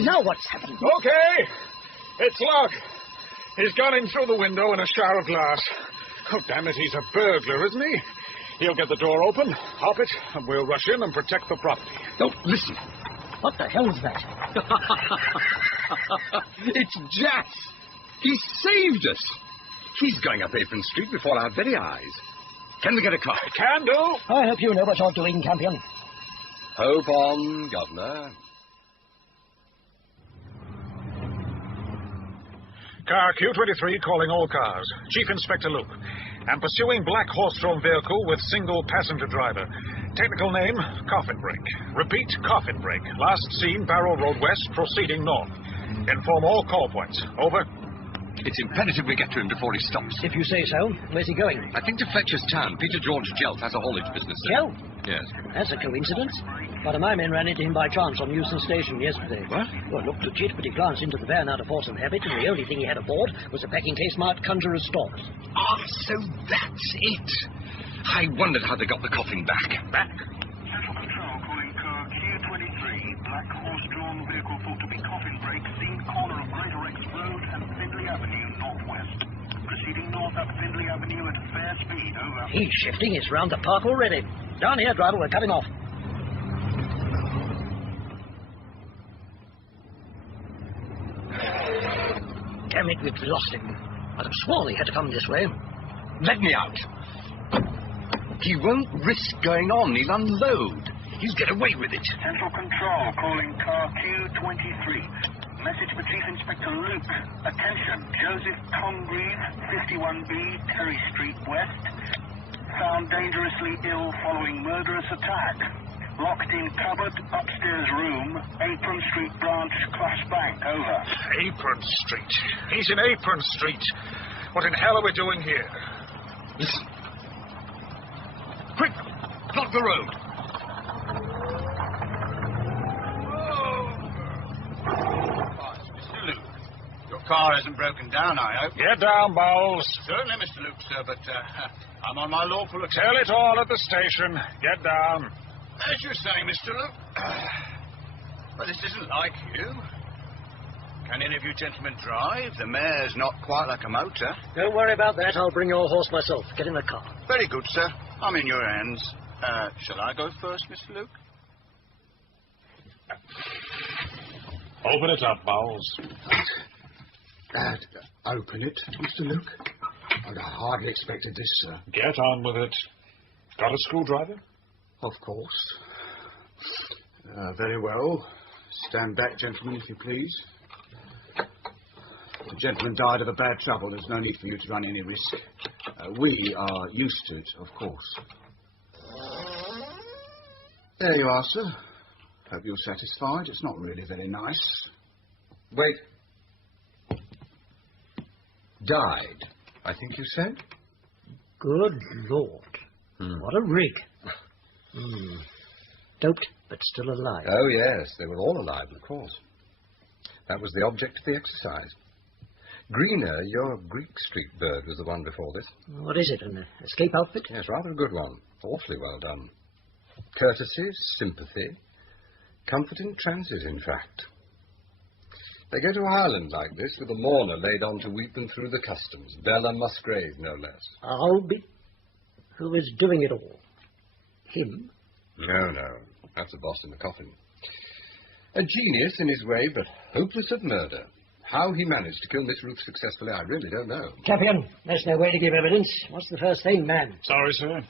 Now what's happened? Okay. It's Locke. He's gone in through the window in a shower of glass. Oh, damn it, he's a burglar, isn't he? He'll get the door open, hop it, and we'll rush in and protect the property. Oh, listen. What the hell's that? It's Jack. He saved us. He's going up Apron Street before our very eyes. Can we get a car? Can do. I hope you know what you're doing, Campion. Hope on, Governor. Car Q23 calling all cars. Chief Inspector Luke. And pursuing black horse-drawn vehicle with single passenger driver. Technical name, coffin break. Repeat, coffin break. Last seen, Barrow Road West, proceeding north. Inform all call points. Over. It's imperative we get to him before he stops. If you say so. Where's he going? I think to Fletcher's town. Peter George Jelf has a haulage business there. Jelf? Yes. That's a coincidence. One of my men ran into him by chance on Euston Station yesterday. What? Well, looked legit, but he glanced into the van out of force and habit, and the only thing he had aboard was a packing case marked Conjurer's Stores. Ah, so that's it. I wondered how they got the coffin back. Back? Central Control calling Q23. Black horse-drawn vehicle thought to be coffin break seen corner of Greater Rex Road and Findlay Avenue, northwest. Proceeding north up Findlay Avenue at fair speed, over. He's shifting. He's round the park already. Down here, driver. We're cutting off. Damn it, we've lost him. I'd have sworn he had to come this way. Let me out. He won't risk going on. He'll unload. He'll get away with it. Central Control calling car Q23. Message for Chief Inspector Luke. Attention, Joseph Congreve, 51B, Terry Street West. Found dangerously ill following murderous attack. Locked in cupboard, upstairs room, Apron Street branch, Clough Bank, over. Apron Street. He's in Apron Street. What in hell are we doing here? Listen. Quick! Block the road. Mr. Luke, your car isn't broken down, I hope. Get down, Bowles. Certainly, Mr. Luke, sir, but I'm on my lawful account. Tell it all at the station. Get down. As you say, Mr. Luke. Well, this isn't like you. Can any of you gentlemen drive? The mare's not quite like a motor. Don't worry about that. I'll bring your horse myself. Get in the car. Very good, sir. I'm in your hands. Shall I go first, Mr. Luke? Open it up, Bowles. Open it, Mr. Luke. I hardly expected this, sir. Get on with it. Got a screwdriver? Of course. Very well. Stand back, gentlemen, if you please. The gentleman died of a bad trouble. There's no need for you to run any risk. We are used to it, of course. There you are, sir. Hope you're satisfied. It's not really very nice. Wait. Died, I think you said? Good Lord. What a rig. Doped, but still alive. Oh, yes. They were all alive, of course. That was the object of the exercise. Greener, your Greek Street bird was the one before this. What is it, an escape outfit? Yes, rather a good one. Awfully well done. Courtesy, sympathy, comfort in transit, in fact. They go to Ireland like this with a mourner laid on to weep them through the customs. Bella Musgrave, no less. I'll be... Who is doing it all? Him? No. That's the boss in the coffin. A genius in his way, but hopeless at murder. How he managed to kill Miss Ruth successfully, I really don't know. Campion, there's no way to give evidence. What's the first thing, man? Sorry, sir.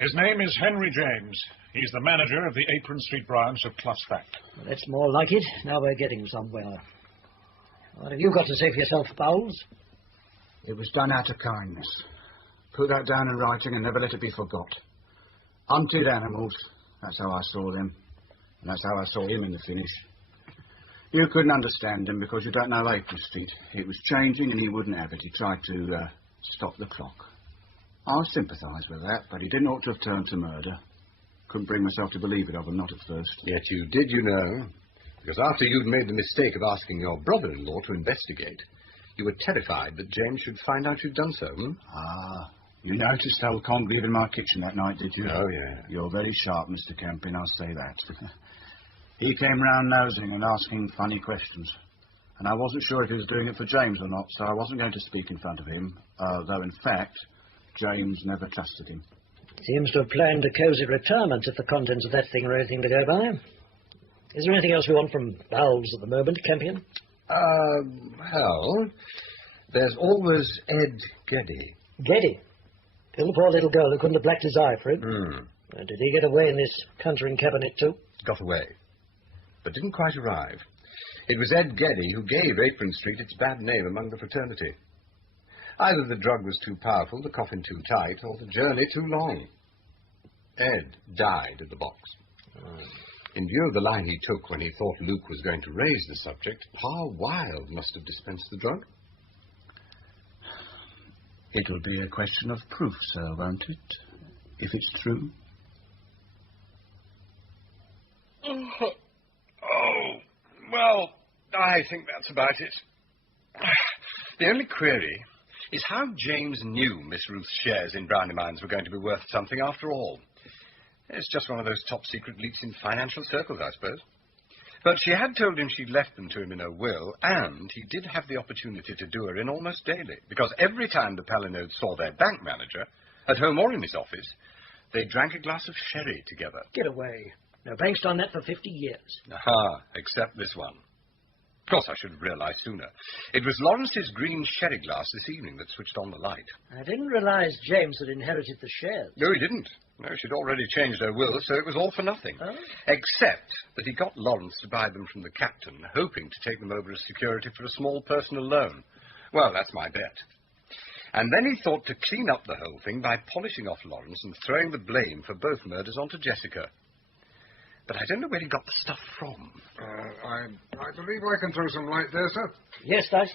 His name is Henry James. He's the manager of the Apron Street branch of Clough Bank. Well, that's more like it. Now we're getting somewhere. What have you got to say for yourself, Bowles? It was done out of kindness. Put that down in writing and never let it be forgot. Hunted animals. That's how I saw them. And that's how I saw him in the finish. You couldn't understand him because you don't know Apron Street. It was changing and he wouldn't have it. He tried to stop the clock. I sympathise with that, but he didn't ought to have turned to murder. Couldn't bring myself to believe it of him, not at first. Yet you did, you know. Because after you'd made the mistake of asking your brother-in-law to investigate, you were terrified that James should find out you'd done so, Ah, you noticed old Congreve in my kitchen that night, did you? Oh, yeah. You're very sharp, Mr. Campion, I'll say that. He came round nosing and asking funny questions. And I wasn't sure if he was doing it for James or not, so I wasn't going to speak in front of him, though, in fact, James never trusted him. Seems to have planned a cosy retirement if the contents of that thing are anything to go by. Is there anything else we want from Bowles at the moment, Campion? Well, there's always Ed Geddy. Geddy? Still the poor little girl who couldn't have blacked his eye for it. Did he get away in this conjuring cabinet too? Got away, but didn't quite arrive. It was Ed Geddy who gave Apron Street its bad name among the fraternity. Either the drug was too powerful, the coffin too tight, or the journey too long. Ed died at the box. In view of the line he took when he thought Luke was going to raise the subject, Pa Wilde must have dispensed the drug. It'll be a question of proof, sir, won't it? If it's true. Oh, well, I think that's about it. The only query is how James knew Miss Ruth's shares in Brownie Mines were going to be worth something after all. It's just one of those top-secret leaks in financial circles, I suppose. But she had told him she'd left them to him in her will, and he did have the opportunity to do her in almost daily, because every time the Palinodes saw their bank manager, at home or in his office, they drank a glass of sherry together. Get away. No, bank's done that for 50 years. Aha, except this one. Of course, I should have realized sooner. It was Lawrence's green sherry glass this evening that switched on the light. I didn't realize James had inherited the shares. No, he didn't. No, she'd already changed her will, so it was all for nothing. Oh? Except that he got Lawrence to buy them from the captain, hoping to take them over as security for a small personal loan. Well, that's my bet. And then he thought to clean up the whole thing by polishing off Lawrence and throwing the blame for both murders onto Jessica. But I don't know where he got the stuff from. I believe I can throw some light there, sir. Yes, Dice.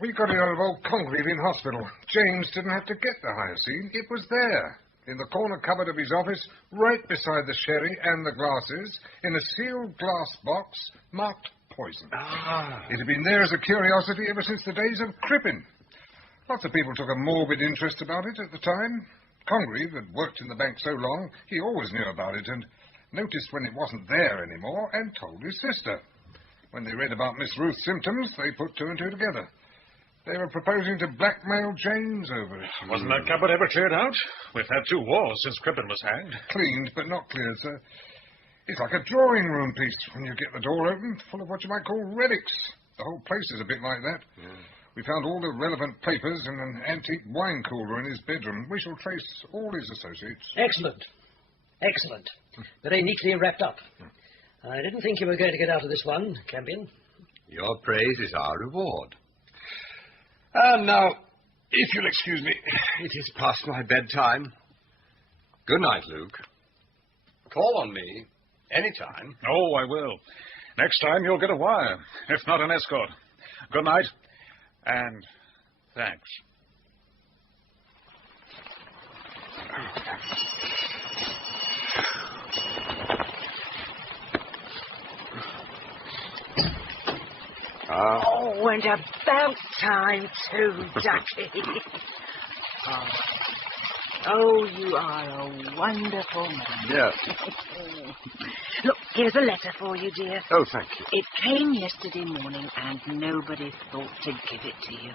We got it out of old Congreve in hospital. James didn't have to get the hyoscine. It was there, in the corner cupboard of his office, right beside the sherry and the glasses, in a sealed glass box marked poison. It had been there as a curiosity ever since the days of Crippen. Lots of people took a morbid interest about it at the time. Congreve had worked in the bank so long, he always knew about it and noticed when it wasn't there anymore and told his sister. When they read about Miss Ruth's symptoms, they put two and two together. They were proposing to blackmail James over it. Wasn't that cupboard ever cleared out? We've had 2 wars since Crippen was hanged. Cleaned, but not cleared, sir. It's like a drawing room piece when you get the door open, full of what you might call relics. The whole place is a bit like that. Yeah. We found all the relevant papers and an antique wine cooler in his bedroom. We shall trace all his associates. Excellent. Excellent. Very neatly wrapped up. I didn't think you were going to get out of this one, Campion. Your praise is our reward. And now, if you'll excuse me, it is past my bedtime. Good night, Luke. Call on me anytime. Oh, I will. Next time you'll get a wire, if not an escort. Good night, and thanks. Oh, and about time too, Ducky. Oh, you are a wonderful man. Yes. Look, here's a letter for you, dear. Oh, thank you. It came yesterday morning, and nobody thought to give it to you.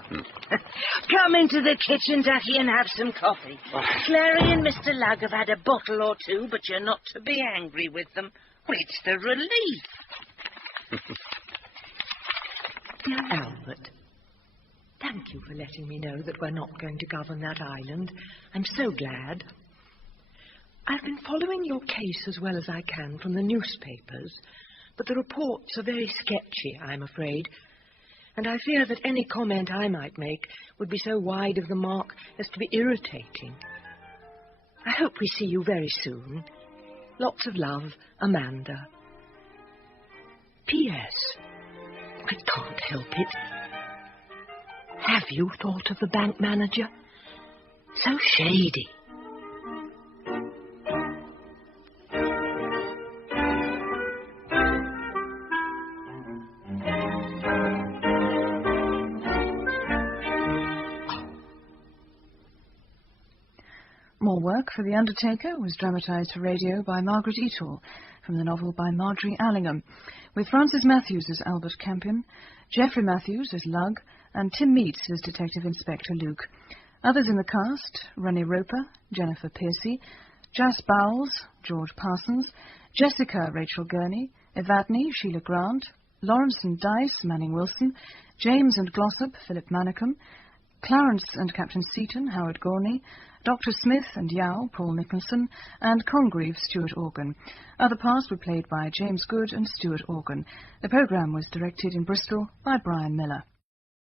Come into the kitchen, Ducky, and have some coffee. Clary and Mr. Lugg have had a bottle or two, but you're not to be angry with them. Well, it's the relief. Dear Albert, thank you for letting me know that we're not going to govern that island. I'm so glad. I've been following your case as well as I can from the newspapers, but the reports are very sketchy, I'm afraid, and I fear that any comment I might make would be so wide of the mark as to be irritating. I hope we see you very soon. Lots of love, Amanda. P.S. I can't help it. Have you thought of the bank manager? So shady. More Work for the Undertaker was dramatised for radio by Margaret Eatall, from the novel by Margery Allingham, with Francis Matthews as Albert Campion, Geoffrey Matthews as Lugg, and Tim Meats as Detective Inspector Luke. Others in the cast: Ronnie Roper, Jennifer Piercy, Jas Bowles, George Parsons, Jessica, Rachel Gurney, Evadne, Sheila Grant, Lawrence and Dice, Manning Wilson, James and Glossop, Philip Manicum, Clarence and Captain Seaton, Howard Gorney, Dr. Smith and Yao, Paul Nicholson, and Congreve, Stuart Organ. Other parts were played by James Good and Stuart Organ. The programme was directed in Bristol by Brian Miller.